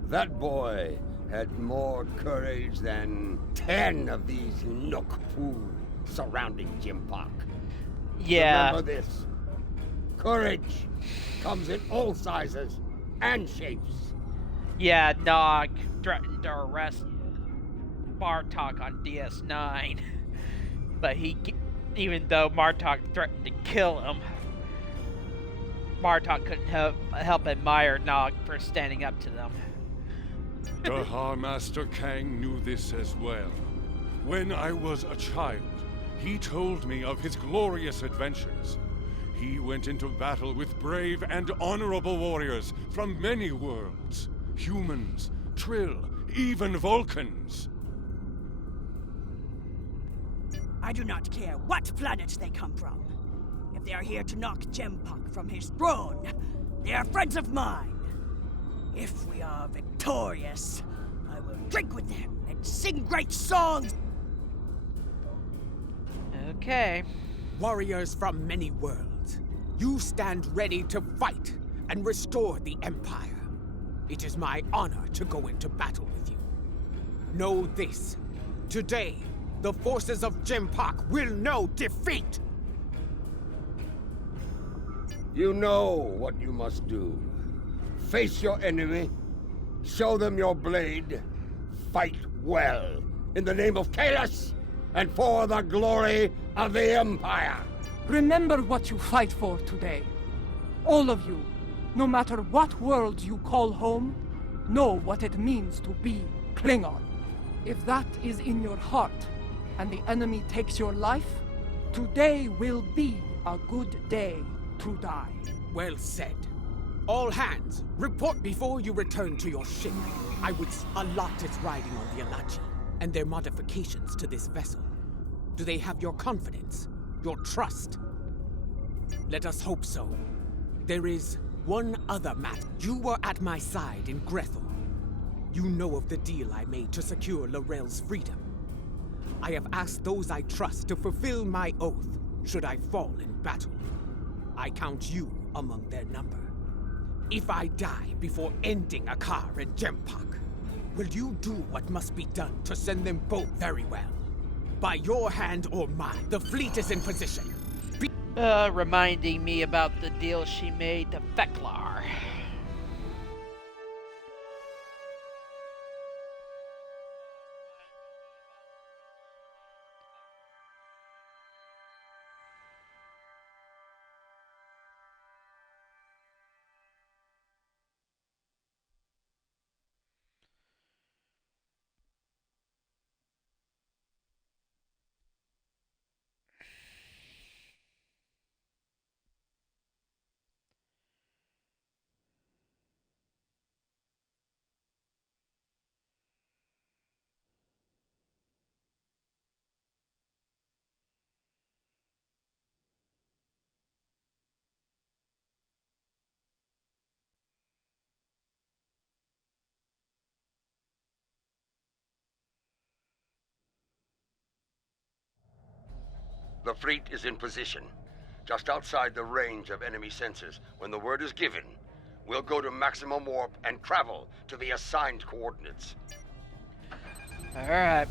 That boy had more courage than 10 of these Nook-Poo surrounding J'mpok. Yeah. Remember this. Courage comes in all sizes and shapes. Yeah, Nog threatened to arrest Martok on DS9. But even though Martok threatened to kill him, Martok couldn't help admire Nog for standing up to them. The Master Kang knew this as well. When I was a child, he told me of his glorious adventures. He went into battle with brave and honorable warriors from many worlds. Humans, Trill, even Vulcans. I do not care what planet they come from. If they are here to knock J'mpok from his throne, they are friends of mine. If we are victorious, I will drink with them and sing great songs. Okay. Warriors from many worlds, you stand ready to fight and restore the Empire. It is my honor to go into battle with you. Know this. Today, the forces of J'mpok will know defeat! You know what you must do. Face your enemy, show them your blade, fight well, in the name of Kalos, and for the glory of the Empire! Remember what you fight for today. All of you, no matter what world you call home, know what it means to be Klingon. If that is in your heart, and the enemy takes your life, today will be a good day to die. Well said. All hands, report before you return to your ship. A lot is riding on the Alachi, and their modifications to this vessel. Do they have your confidence? Your trust? Let us hope so. There is one other matter. You were at my side in Grethel. You know of the deal I made to secure L'Rell's freedom. I have asked those I trust to fulfill my oath should I fall in battle. I count you among their number. If I die before ending Aakar and J'mpok, will you do what must be done to send them both very well? By your hand or mine, the fleet is in position. Reminding me about the deal she made to Feklar. The fleet is in position, just outside the range of enemy sensors. When the word is given, we'll go to maximum warp and travel to the assigned coordinates. Alright.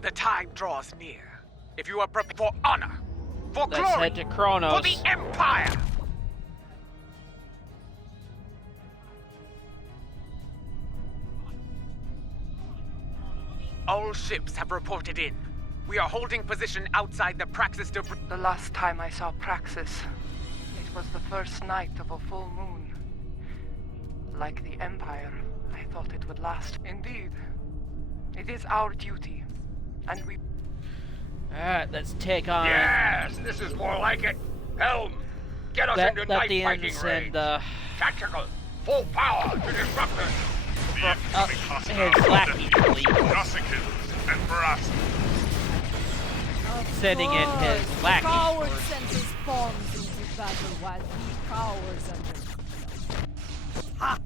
The time draws near. If you are prepared for honor, for Let's glory, head to Kronos. for the Empire! All ships have reported in. We are holding position outside the Praxis debris. The last time I saw Praxis, it was the first night of a full moon. Like the Empire, I thought it would last. Indeed, it is our duty, and we... Alright, let's take on... Yes, this is more like it. Helm, get us into night fighting range. Tactical, full power to disrupt us. His lackey fleet. and Barasa. Sending in his lackey. Coward sends his pawns into battle while he cowers under. Ha!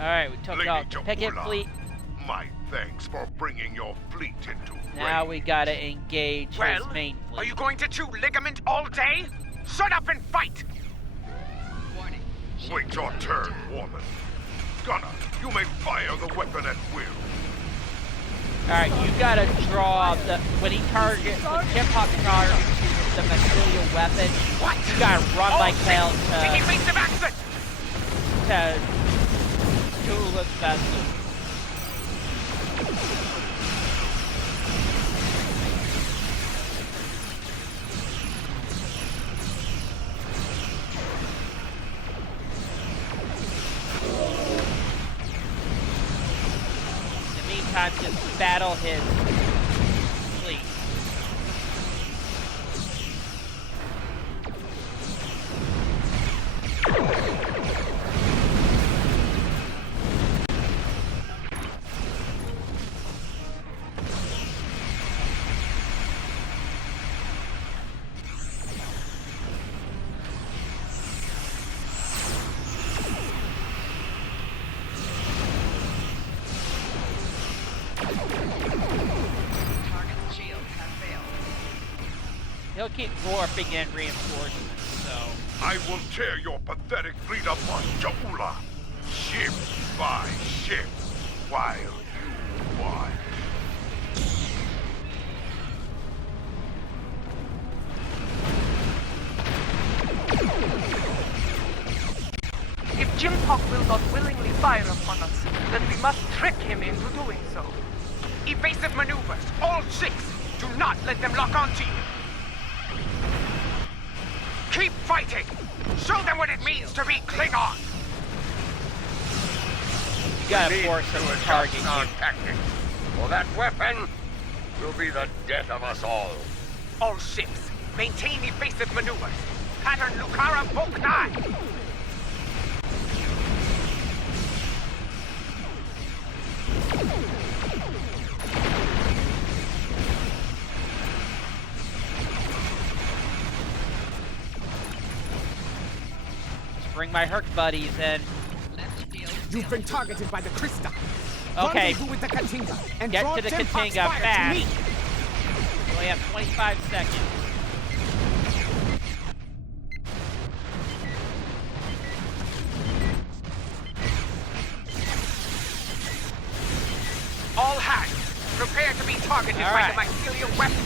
Alright, we took out the picket fleet. My thanks for bringing your fleet into Now range. we gotta engage his main fleet. Are you going to chew ligament all day? Shut up and fight! Wait your turn, woman. Gunner, you may fire the weapon at will. Alright, you gotta draw the when J'mpok targets the mycelial weapon, you gotta run like hell to J'ula's vessel. Just battle his fleet. He'll keep warping in reinforcements, so... I will tear your pathetic fleet apart, J'ula, ship by ship, while you watch. If J'mpok will not willingly fire upon us, then we must trick him into doing so. Evasive maneuvers, all ships! Do not let them lock onto you! Keep fighting! Show them what it means to be Klingon! You gotta force them to target our you. tactics, or that weapon will be the death of us all. All ships, maintain evasive maneuvers. Pattern Lucara Book 9! Bring my Herc buddies in. You've been targeted by the Krista. Okay. Rendezvous with the Katinga and Get draw to the J'mpok's Katinga fire fast. to me. We only have 25 seconds. All hands, prepare to be targeted All by right. the mycelial weapon.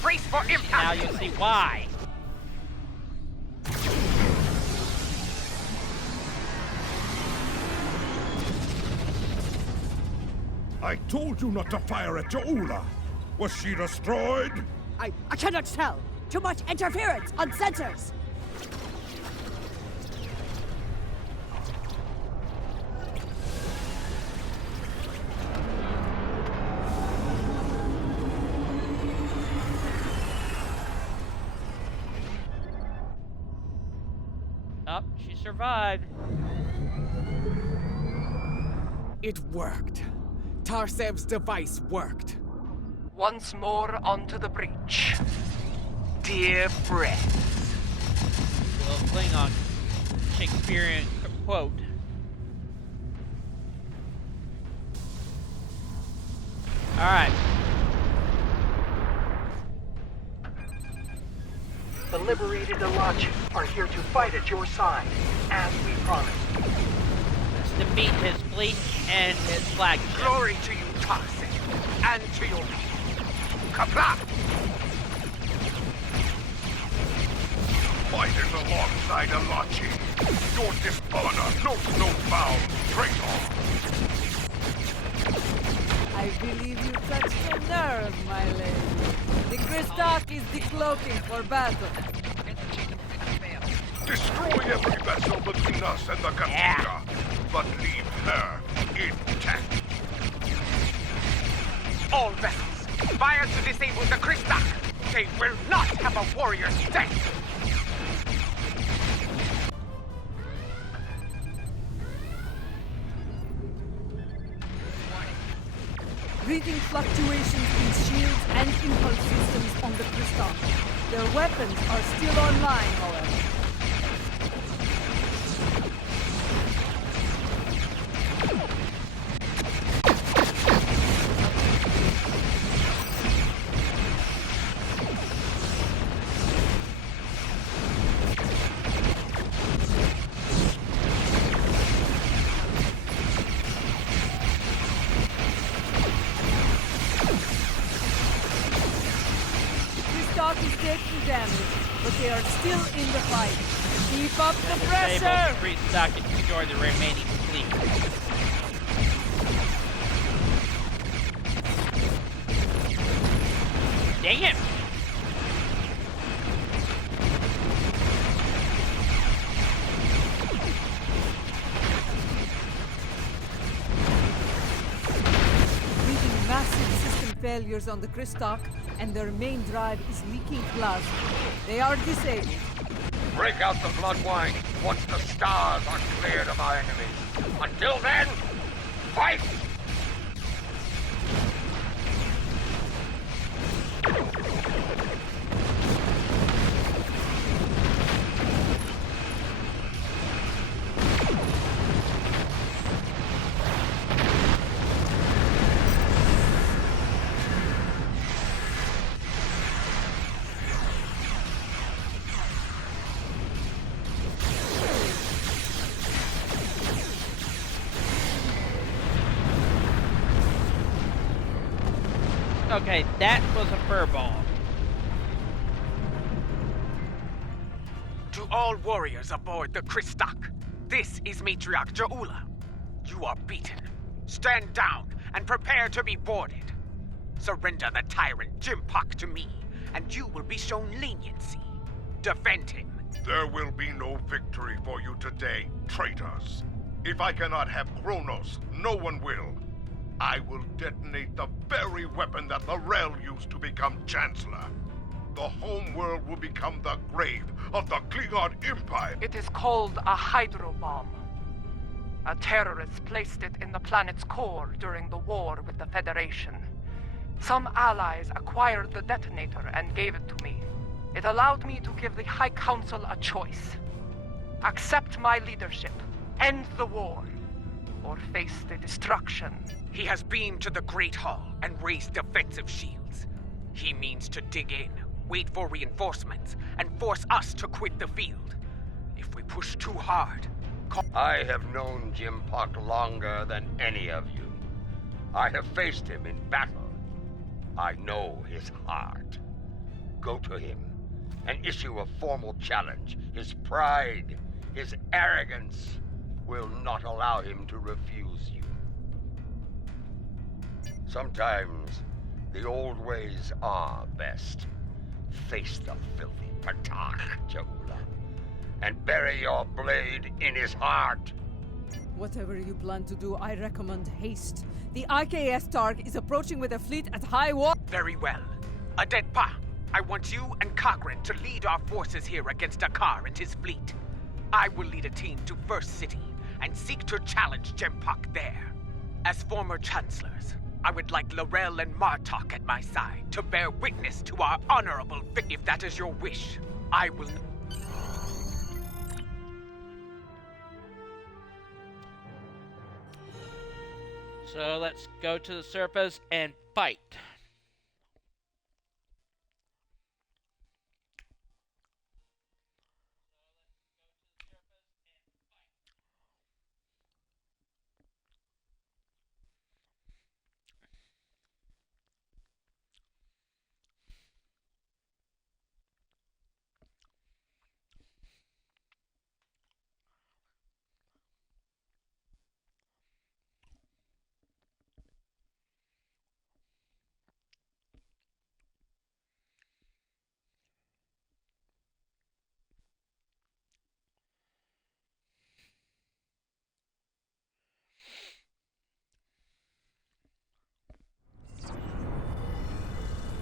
Brace for impact! Now you'll see why. I told you not to fire at J'ula. Was she destroyed? I cannot tell. Too much interference on sensors. Oh, she survived. It worked. Tarsev's device worked. Once more onto the breach. Dear friends. Little Klingon Shakespearean quote. Alright. The liberated Alachi are here to fight at your side, as we promised. Let's defeat his fleet and his flagship. Glory to you, Tarset, and to your Kapla! Fighting alongside Alachi. Your dishonor knows no bounds, traitor. I believe you touched a nerve, my lady. The Christok is decloaking for battle. Destroy every vessel between us and the Katinga, but leave her intact. All vessels, fire to disable the Krista! They will not have a warrior's death! Reading fluctuations in shields and impulse systems on the Christok. Their weapons are still online, however. J'mpok is taking damage, but they are still in the fight. Keep up the Disable pressure! the stock and destroy the remaining fleet. Dang it! Massive system failures on the Christock, and their main drive is leaking plasma. They are disabled. Break out the blood wine once the stars are cleared of our enemies. Until then, fight! Okay, that was a furball. To all warriors aboard the Christock, this is Matriarch J'ula. You are beaten. Stand down and prepare to be boarded. Surrender the tyrant J'mpok to me, and you will be shown leniency. Defend him. There will be no victory for you today, traitors. If I cannot have Kronos, no one will. I will detonate the very weapon that L'Rell used to become Chancellor. The homeworld will become the grave of the Klingon Empire. It is called a hydro bomb. A terrorist placed it in the planet's core during the war with the Federation. Some allies acquired the detonator and gave it to me. It allowed me to give the High Council a choice. Accept my leadership, end the war, or face the destruction. He has beamed to the Great Hall and raised defensive shields. He means to dig in, wait for reinforcements, and force us to quit the field. If we push too hard... I have known J'mpok longer than any of you. I have faced him in battle. I know his heart. Go to him and issue a formal challenge. His pride, his arrogance will not allow him to refuse you. Sometimes the old ways are best. Face the filthy Patak, J'ula, and bury your blade in his heart. Whatever you plan to do, I recommend haste. The IKS Targ is approaching with a fleet at high water. Very well. Adetpa, I want you and Cochrane to lead our forces here against Aakar and his fleet. I will lead a team to First City and seek to challenge J'mpok there. As former chancellors, I would like L'Rell and Martok at my side to bear witness to our honorable victory. If that is your wish, I will... So let's go to the surface and fight.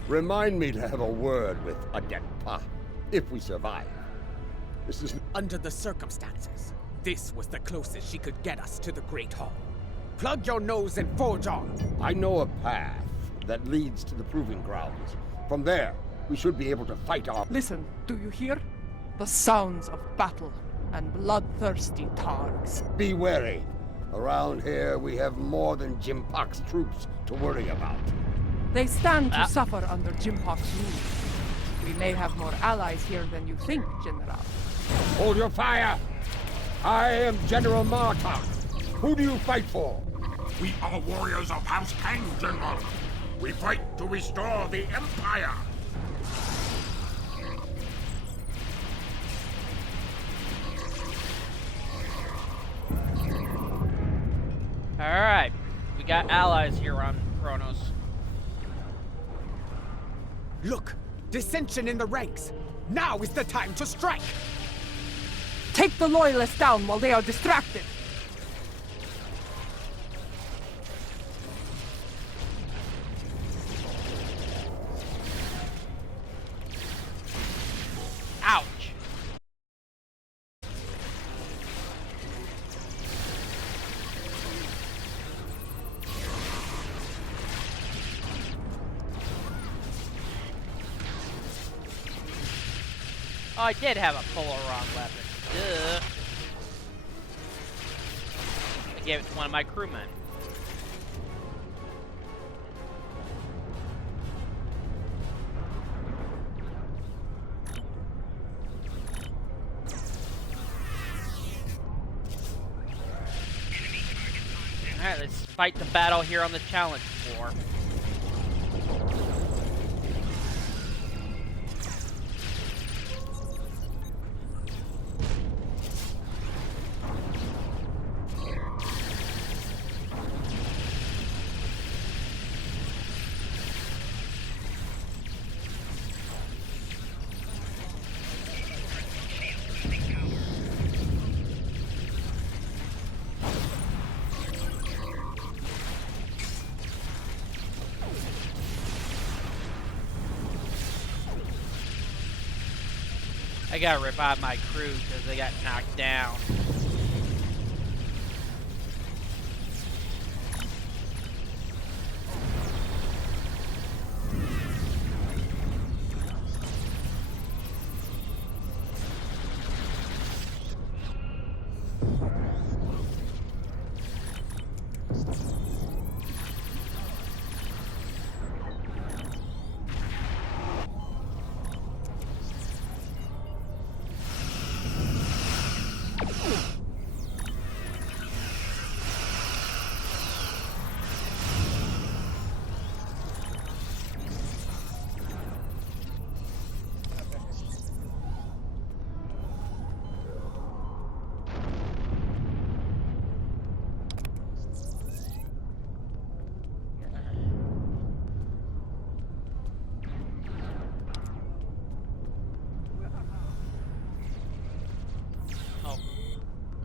Remind me to have a word with Adetpa, if we survive. This is... Under the circumstances, this was the closest she could get us to the Great Hall. Plug your nose and forge on! I know a path that leads to the Proving Grounds. From there, we should be able to fight our... Listen, do you hear? The sounds of battle and bloodthirsty Targs. Be wary. Around here, we have more than J'mpok's troops to worry about. They stand to suffer under J'mpok's rule. We may have more allies here than you think, General. Hold your fire! I am General Martok. Who do you fight for? We are warriors of House Kang, General. We fight to restore the Empire. Alright. We got allies here on Kronos. Look! Dissension in the ranks! Now is the time to strike! Take the Loyalists down while they are distracted! Ouch! Oh, I did have a Polaron weapon. Duh. I gave it to one of my crewmen. Alright, let's fight the battle here on the challenge floor. I gotta revive my crew because they got knocked down.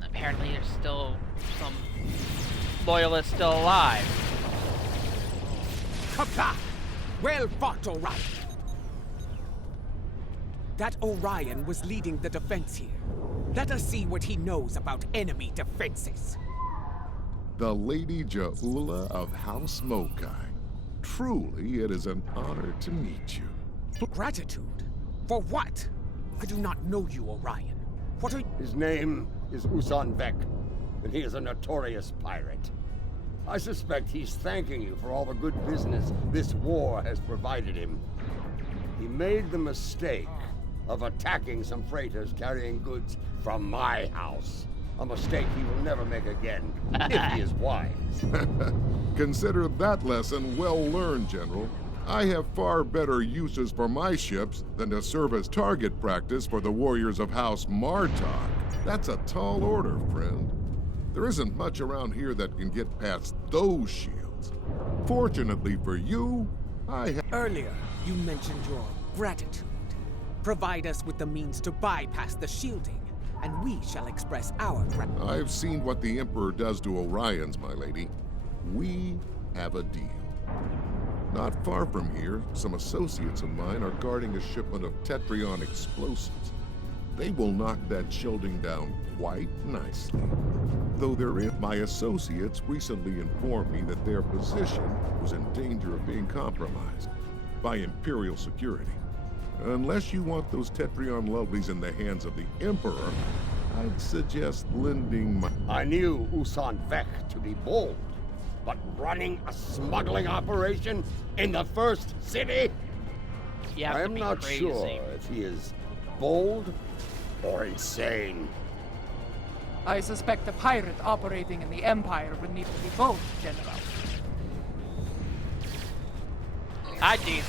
Apparently there's still some loyalists still alive. Kapla! Well fought, Orion! That Orion was leading the defense here. Let us see what he knows about enemy defenses. The Lady J'ula of House Mokai. Truly, it is an honor to meet you. Gratitude? For what? I do not know you, Orion. What are you— His name is Usan Vek, and he is a notorious pirate. I suspect he's thanking you for all the good business this war has provided him. He made the mistake of attacking some freighters carrying goods from my house. A mistake he will never make again, if he is wise. Consider that lesson well learned, General. I have far better uses for my ships than to serve as target practice for the warriors of House Martok. That's a tall order, friend. There isn't much around here that can get past those shields. Fortunately for you, I have— Earlier, you mentioned your gratitude. Provide us with the means to bypass the shielding, and we shall express our gratitude. I've seen what the Emperor does to Orions, my lady. We have a deal. Not far from here, some associates of mine are guarding a shipment of Tetrion explosives. They will knock that shielding down quite nicely. Though my associates recently informed me that their position was in danger of being compromised by Imperial security. Unless you want those Tetrion lovelies in the hands of the Emperor, I'd suggest lending my— I knew Usan Vek to be bold, but running a smuggling operation in the first city? I am not sure if he is bold or insane. I suspect a pirate operating in the Empire would need to be both, General. I do.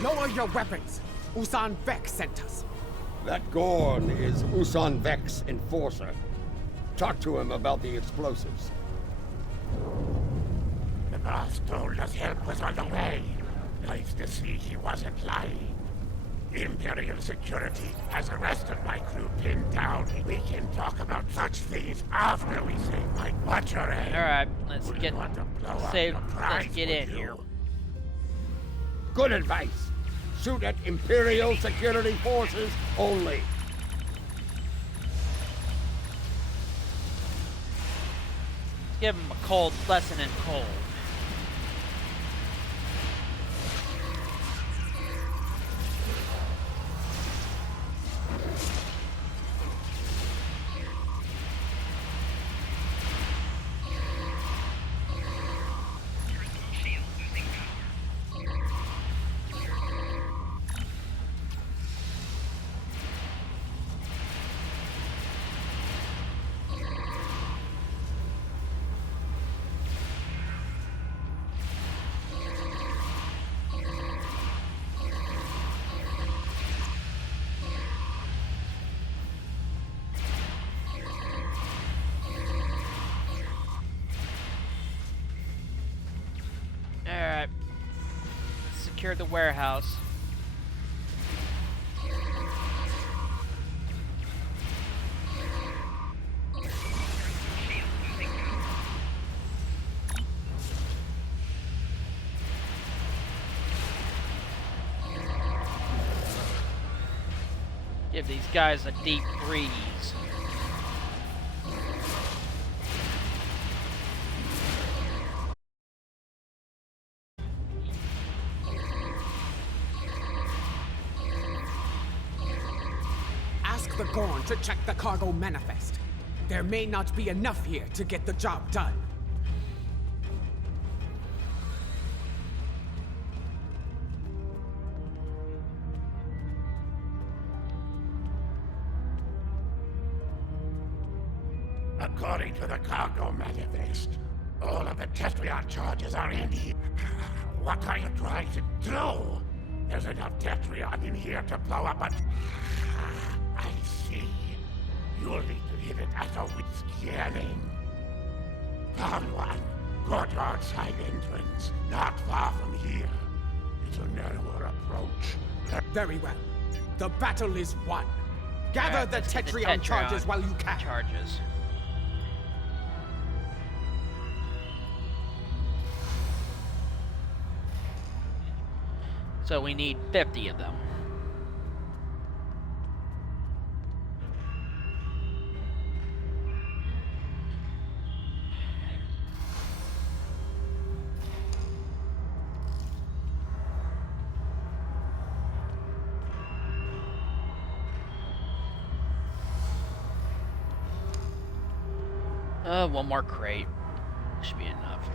Lower your weapons. Usan Vek sent us. That Gorn is Usan Vek's enforcer. Talk to him about the explosives. The boss told us help was on the way. Nice to see he wasn't lying. Imperial security has arrested my crew pinned down. We can talk about such things after we save my butcher. Alright, let's get in here. Good advice. Shoot at Imperial security forces only. Give him a cold lesson in cold. Alright. Let's secure the warehouse. Give these guys a deep freeze. Ask the Gorn to check the cargo manifest. There may not be enough here to get the job done. According to the cargo manifest, all of the Tetrion charges are in here. What are you trying to do? There's enough Tetrion in here to blow up a... I see. You'll need to hit it at a scanning. Found one. Courtyard side entrance, not far from here. It's a narrower approach. Very well. The battle is won. Gather the Tetrion charges while you can. Charges. So we need 50 of them. One more crate. Should be enough.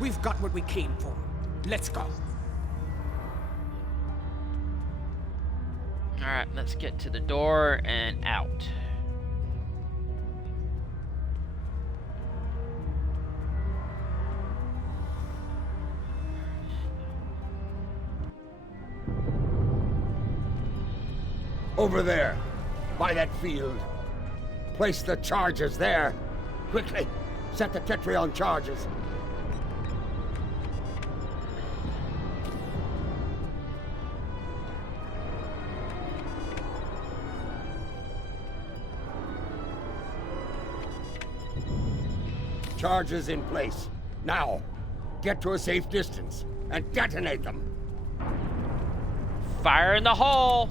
We've got what we came for. Let's go. Alright, let's get to the door and out. Over there, by that field. Place the charges there. Quickly, set the Tetrion charges. Charges in place. Now, get to a safe distance and detonate them. Fire in the hole!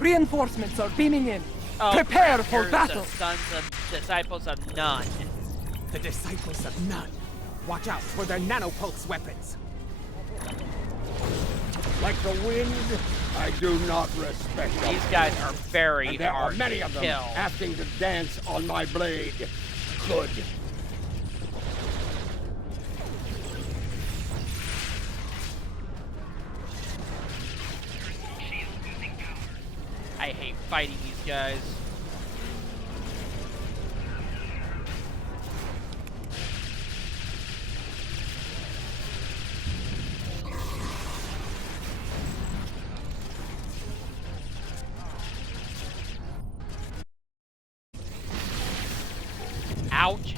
Reinforcements are beaming in. Oh, Prepare for here's battle. The sons of disciples of none. The disciples of none. Watch out for their nanopulse weapons. Like the wind, I do not respect them. These guys are very and there are hard many to of them kill. asking to dance on my blade. Good. I hate fighting these guys. Ouch.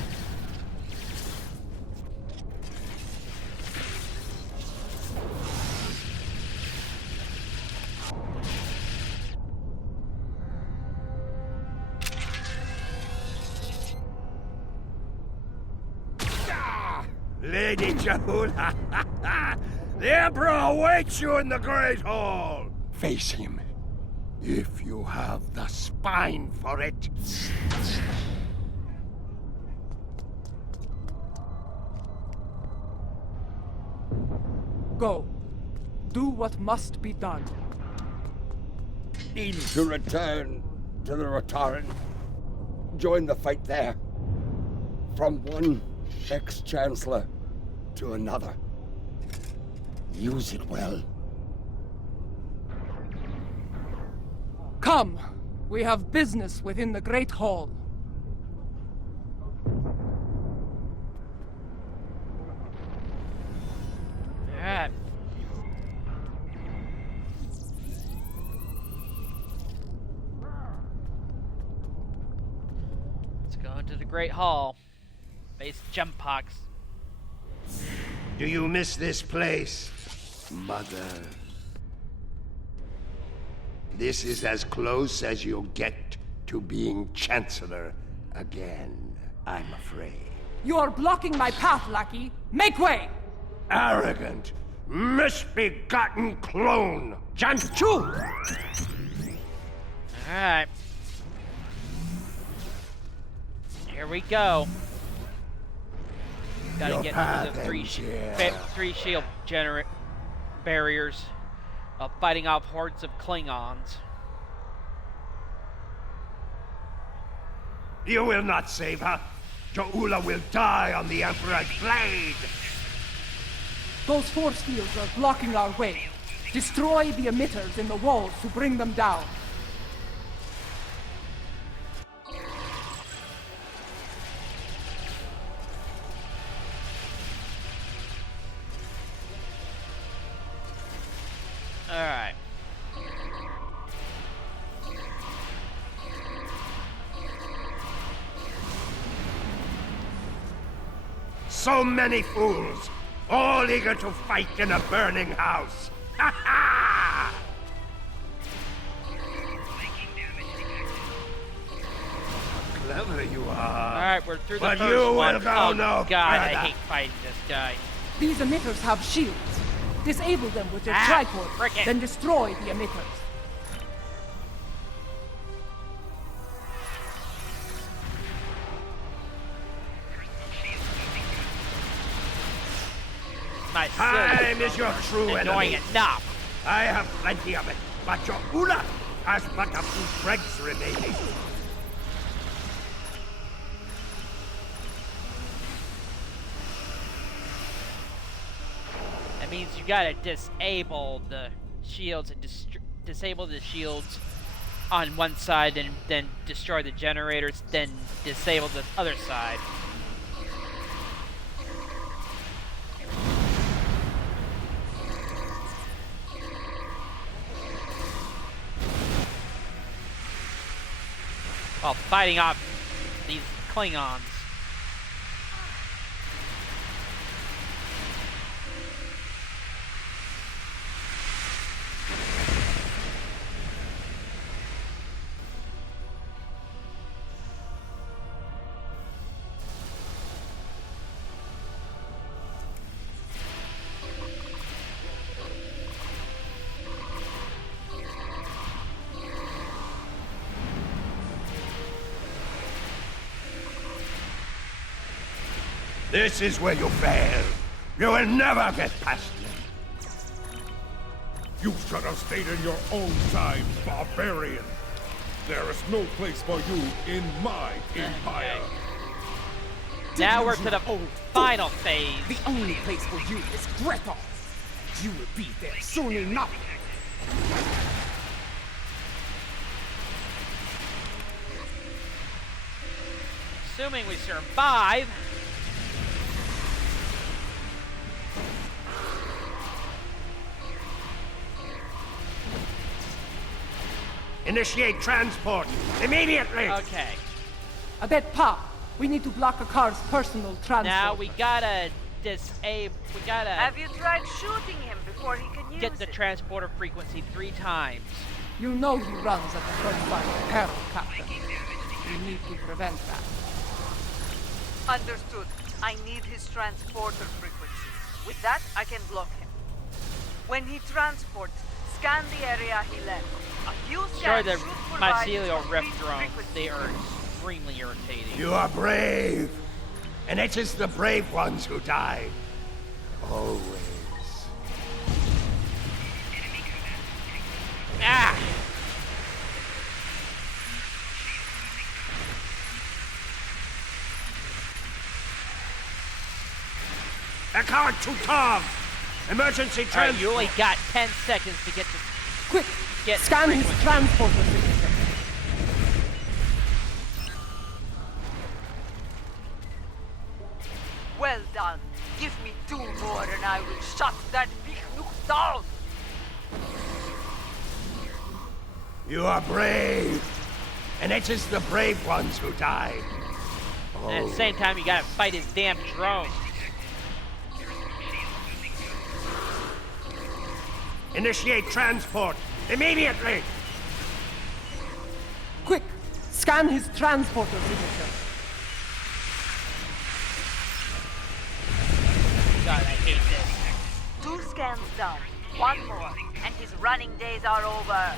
Lady Jahula, the Emperor awaits you in the Great Hall. Face him, if you have the spine for it. Go. Do what must be done. Need to return to the Rotaran. Join the fight there. From one ex-chancellor to another. Use it well. Come. We have business within the Great Hall. Alright. Let's go into the Great Hall. Face J'mpok. Do you miss this place, Mother? This is as close as you'll get to being Chancellor again, I'm afraid. You are blocking my path, lackey. Make way! Arrogant, misbegotten clone! J'mpok! Alright. Here we go. Gotta Your get path through the ends here. three shield barriers of fighting off hordes of Klingons. You will not save her. J'ula will die on the Emperor's blade. Those force fields are blocking our way. Destroy the emitters in the walls to bring them down. Alright. So many fools, all eager to fight in a burning house. Ha ha! Clever you are. Alright, we're through the But first you one. will go Oh no god, I further. hate fighting this guy. These emitters have shields. Disable them with your Ah, tripod, frickin'. then destroy the emitters. My Time is your true annoying enemy. enough. I have plenty of it, but J'ula has but a few dregs remaining. That means you gotta disable the shields and disable the shields on one side and then destroy the generators, then disable the other side. While fighting off these Klingons. This is where you fail. You will never get past me. You should have stayed in your own time, barbarian. There is no place for you in my empire. Now we're to the final phase. The only place for you is Kronos. You will be there soon enough. Assuming we survive. Initiate transport immediately. Okay. Adet Pa, we need to block Aakar's personal transport. Now we gotta disable. We gotta. Have you tried shooting him before he can use get the transporter frequency 3 times. You know he runs at the front line of peril, Captain. We need to prevent that. Understood. I need his transporter frequency. With that, I can block him. When he transports, scan the area he left. A few Sorry, scans the should provide mycelial rift complete drones. frequency. They are extremely irritating. You are brave. And it is the brave ones who die. Always. Ah! Aakar J'mpok! Emergency Alright, transport! you only got 10 seconds to get to... Quick! Get Scan his frequency. transporter signature. Well done. Give me 2 more and I will shut that big nuke down. You are brave. And it is the brave ones who die. And at the same time, you gotta fight his damn drone. Initiate transport immediately! Quick! Scan his transporter signature. God, I hate this. 2 scans done. 1 more, and his running days are over.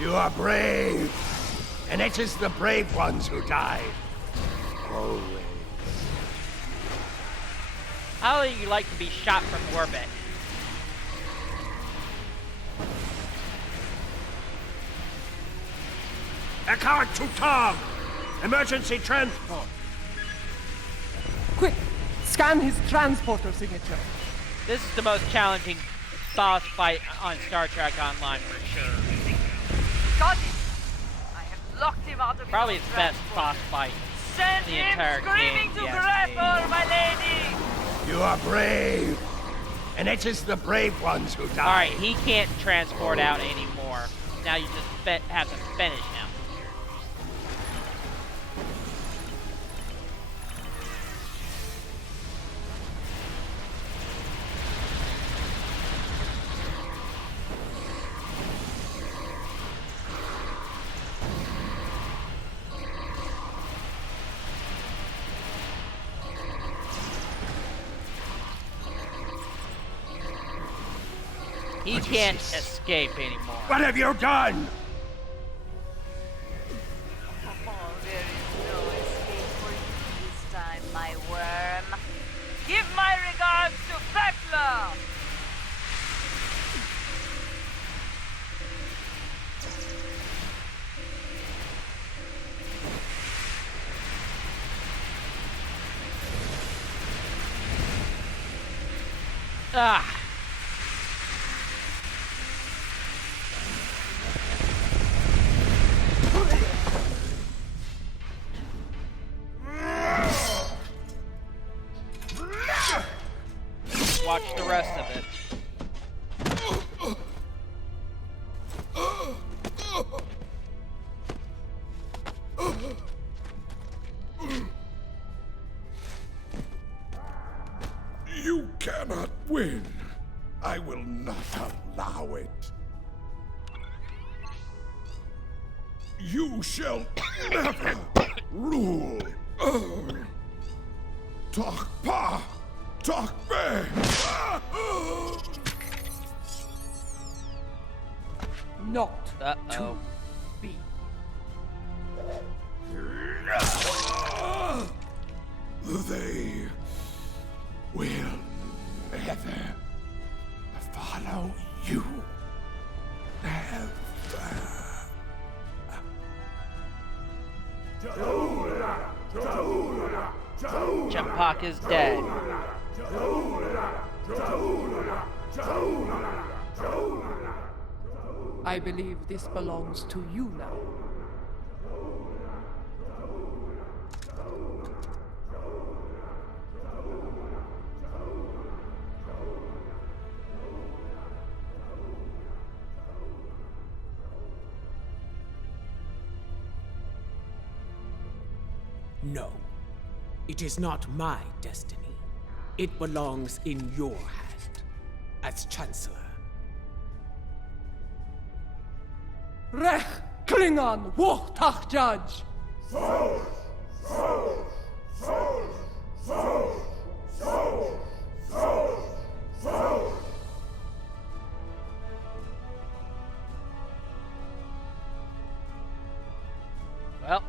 You are brave. And it is the brave ones who die. Always. How do you like to be shot from orbit? Aakar J'mpok! Emergency transport! Quick! Scan his transporter signature. This is the most challenging boss fight on Star Trek Online for sure. Got it! I have locked him out of Probably his its best transport. boss fight Send in the him entire screaming game. to Yes, Korath, my lady! You are brave. And it is the brave ones who die. Alright, he can't transport out anymore. Now you just have to finish him. He can't escape anymore. What have you done? Oh, there is no escape for you this time, my worm. Give my regards to Fekla! Ah! Watch the rest of it. You cannot win. I will not allow it. You shall never rule. Talk pa, talk me. Not to Uh-oh. be. J'mpok is dead. I believe this belongs to you now. No. It is not my destiny. It belongs in your hand, as Chancellor. Rech Klingon Wochtach Judge! Well,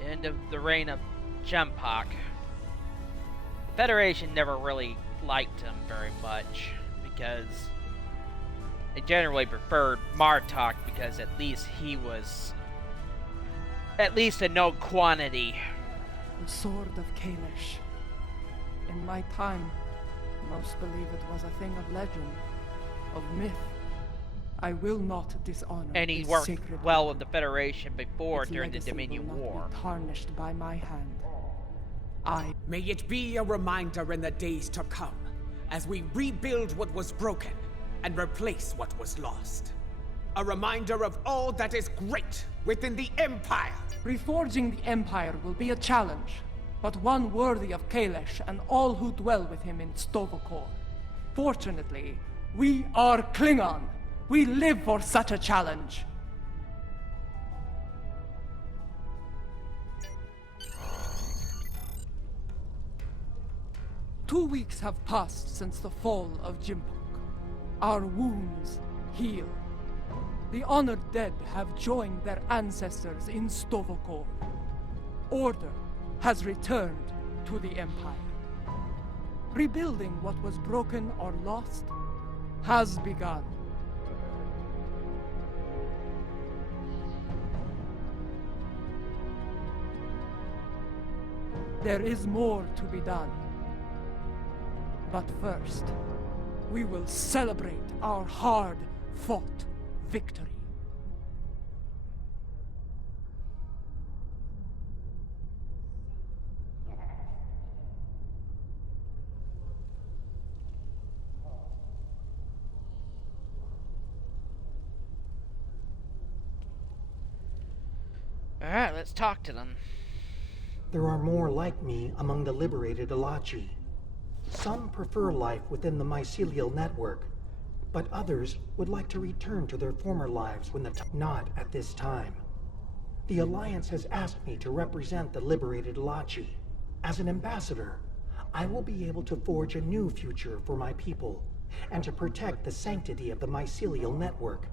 the end of the reign of J'mpok. The Federation never really liked him very much because they generally preferred Martok because at least he was at least a known quantity. The Sword of Kalish. In my time, most believe it was a thing of legend, of myth. I will not dishonor And he its worked sacred well weapon. with the Federation before Its during the legacy Dominion will not War. be tarnished by my hand. May it be a reminder in the days to come, as we rebuild what was broken and replace what was lost. A reminder of all that is great within the Empire. Reforging the Empire will be a challenge, but one worthy of Kalish and all who dwell with him in Stovokor. Fortunately, we are Klingon. We live for such a challenge. Two weeks have passed since the fall of J'mpok. Our wounds heal. The honored dead have joined their ancestors in Stovokor. Order has returned to the Empire. Rebuilding what was broken or lost has begun. There is more to be done. But first, we will celebrate our hard-fought victory. Alright, let's talk to them. There are more like me among the liberated Alachi. Some prefer life within the mycelial network, but others would like to return to their former lives when not at this time. The Alliance has asked me to represent the liberated Alachi. As an ambassador, I will be able to forge a new future for my people, and to protect the sanctity of the mycelial network.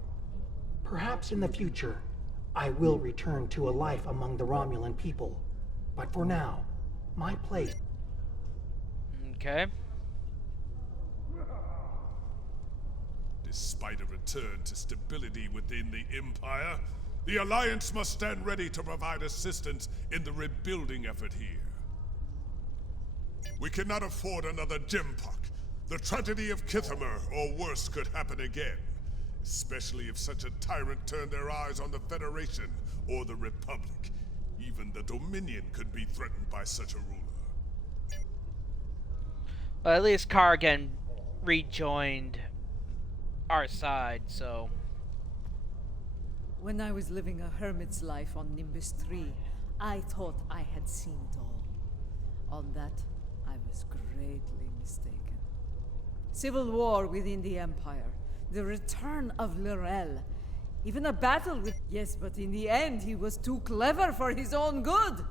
Perhaps in the future, I will return to a life among the Romulan people. But for now, my place... Okay. Despite a return to stability within the Empire, the Alliance must stand ready to provide assistance in the rebuilding effort here. We cannot afford another J'mpok. The tragedy of Kithamer, or worse, could happen again. Especially if such a tyrant turned their eyes on the Federation or the Republic. Even the Dominion could be threatened by such a ruler. Well, at least Kargan rejoined our side, so... When I was living a hermit's life on Nimbus 3, I thought I had seen it all. On that, I was greatly mistaken. Civil war within the Empire, the return of L'Rell, even a battle with... Yes, but in the end, he was too clever for his own good.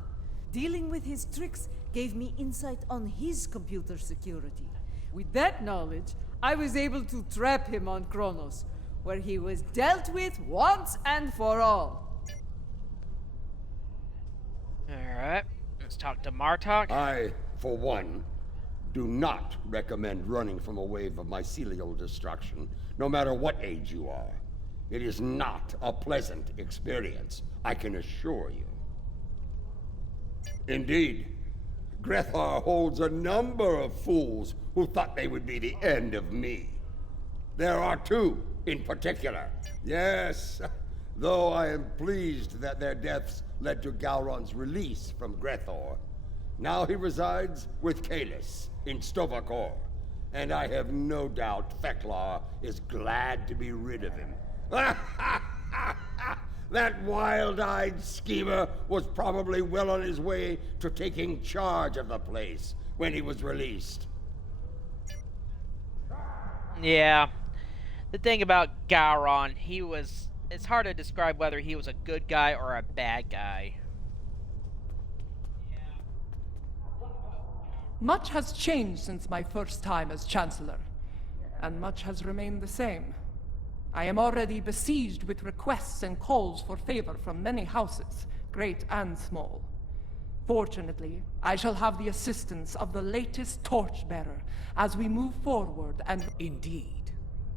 Dealing with his tricks gave me insight on his computer security. With that knowledge, I was able to trap him on Kronos, where he was dealt with once and for all. Alright, let's talk to Martok. I, for one, do not recommend running from a wave of mycelial destruction, no matter what age you are. It is not a pleasant experience, I can assure you. Indeed, Grethar holds a number of fools who thought they would be the end of me. There are two in particular. Yes, though I am pleased that their deaths led to Gowron's release from Grethor. Now he resides with Kalis in Stovakor, and I have no doubt Feklar is glad to be rid of him. That wild-eyed schemer was probably well on his way to taking charge of the place when he was released. Yeah. The thing about Gowron, it's hard to describe whether he was a good guy or a bad guy. Much has changed since my first time as Chancellor, and much has remained the same. I am already besieged with requests and calls for favor from many houses, great and small. Fortunately, I shall have the assistance of the latest torchbearer as we move forward and... Indeed.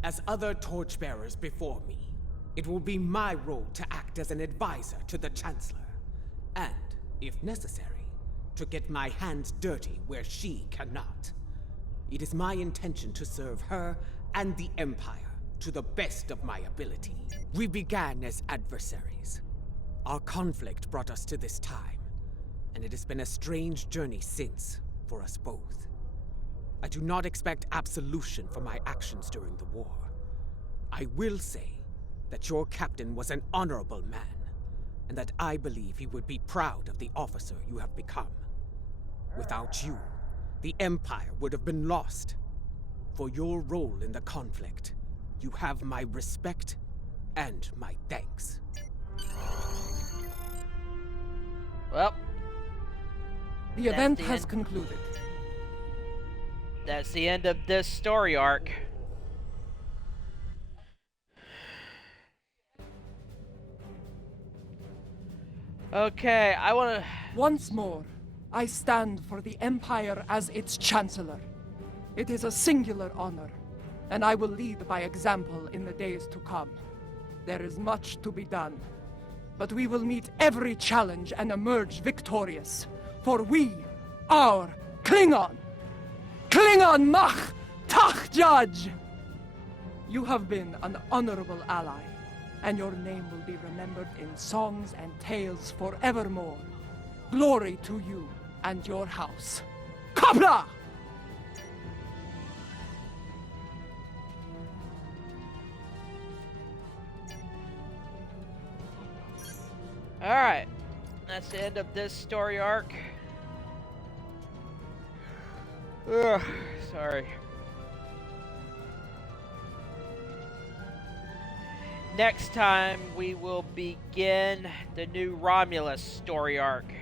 As other torchbearers before me, it will be my role to act as an advisor to the Chancellor. And, if necessary, to get my hands dirty where she cannot. It is my intention to serve her and the Empire to the best of my ability. We began as adversaries. Our conflict brought us to this time, and it has been a strange journey since, for us both. I do not expect absolution for my actions during the war. I will say that your captain was an honorable man, and that I believe he would be proud of the officer you have become. Without you, the Empire would have been lost. For your role in the conflict, you have my respect and my thanks. Well, the event has concluded. That's the end of this story arc. Okay, I wanna... Once more, I stand for the Empire as its Chancellor. It is a singular honor, and I will lead by example in the days to come. There is much to be done, but we will meet every challenge and emerge victorious, for we are Klingon! Klingon Mach Tach Judge! You have been an honorable ally, and your name will be remembered in songs and tales forevermore. Glory to you and your house. Kapla! Alright, that's the end of this story arc. Ugh, sorry. Next time, we will begin the new Romulus story arc.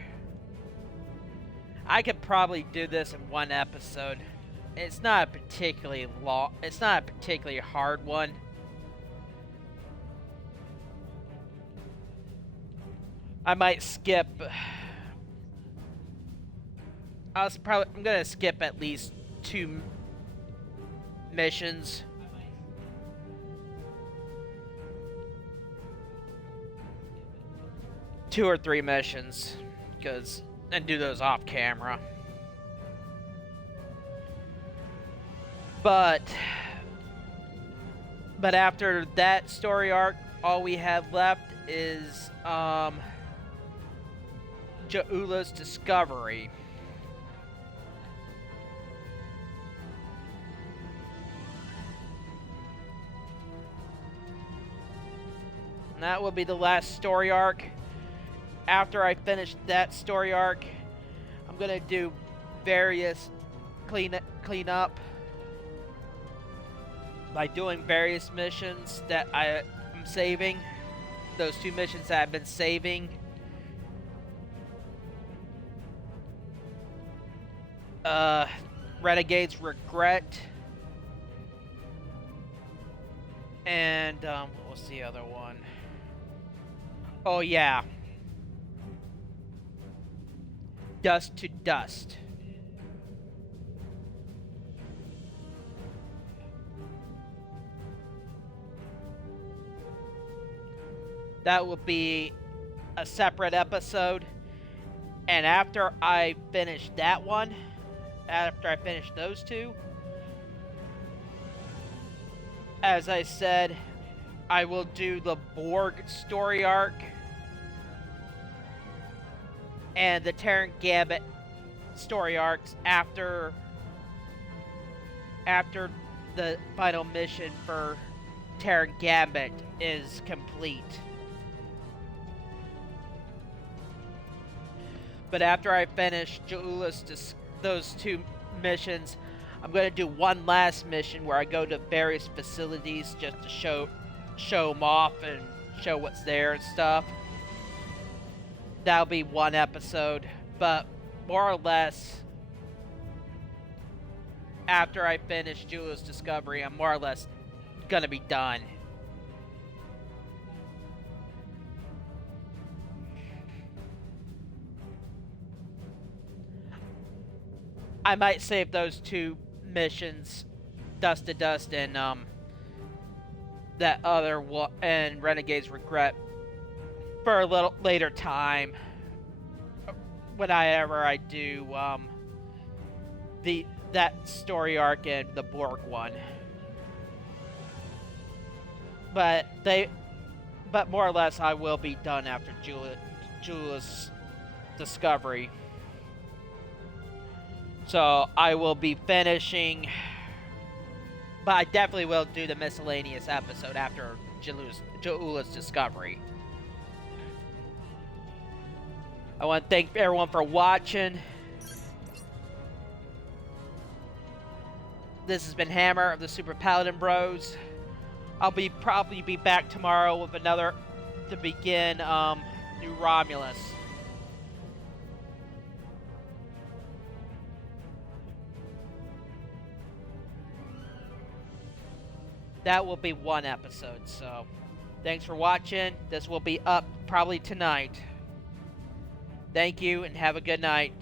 I could probably do this in one episode. It's not a particularly long, it's not a particularly hard one. I might skip. I'm gonna skip at least 2 missions. Two or 3 missions, and do those off camera. But after that story arc, all we have left is J'ula's discovery. And that will be the last story arc. After I finish that story arc, I'm gonna do various clean up by doing various missions that I am saving. Those 2 missions that I've been saving. Renegade's Regret. And what was the other one? Oh yeah. Dust to Dust. That will be a separate episode. And after I finish that one, after I finish those two, as I said, I will do the Borg story arc and the Terran Gambit story arcs after the final mission for Terran Gambit is complete. But after I finish those two missions, I'm going to do one last mission where I go to various facilities just to show them off and show what's there and stuff. That'll be one episode, but more or less, after I finish Julia's Discovery, I'm more or less gonna be done. I might save those two missions, Dust to Dust and that other one, and Renegade's Regret, for a little later time. Whenever I do that story arc and the Borg one. But more or less I will be done after Julia's Discovery. So I will be finishing, but I definitely will do the miscellaneous episode after Julia's Discovery. I want to thank everyone for watching. This has been Hammer of the Super Paladin Bros. I'll probably be back tomorrow with another to begin New Romulus. That will be one episode, so thanks for watching. This will be up probably tonight. Thank you and have a good night.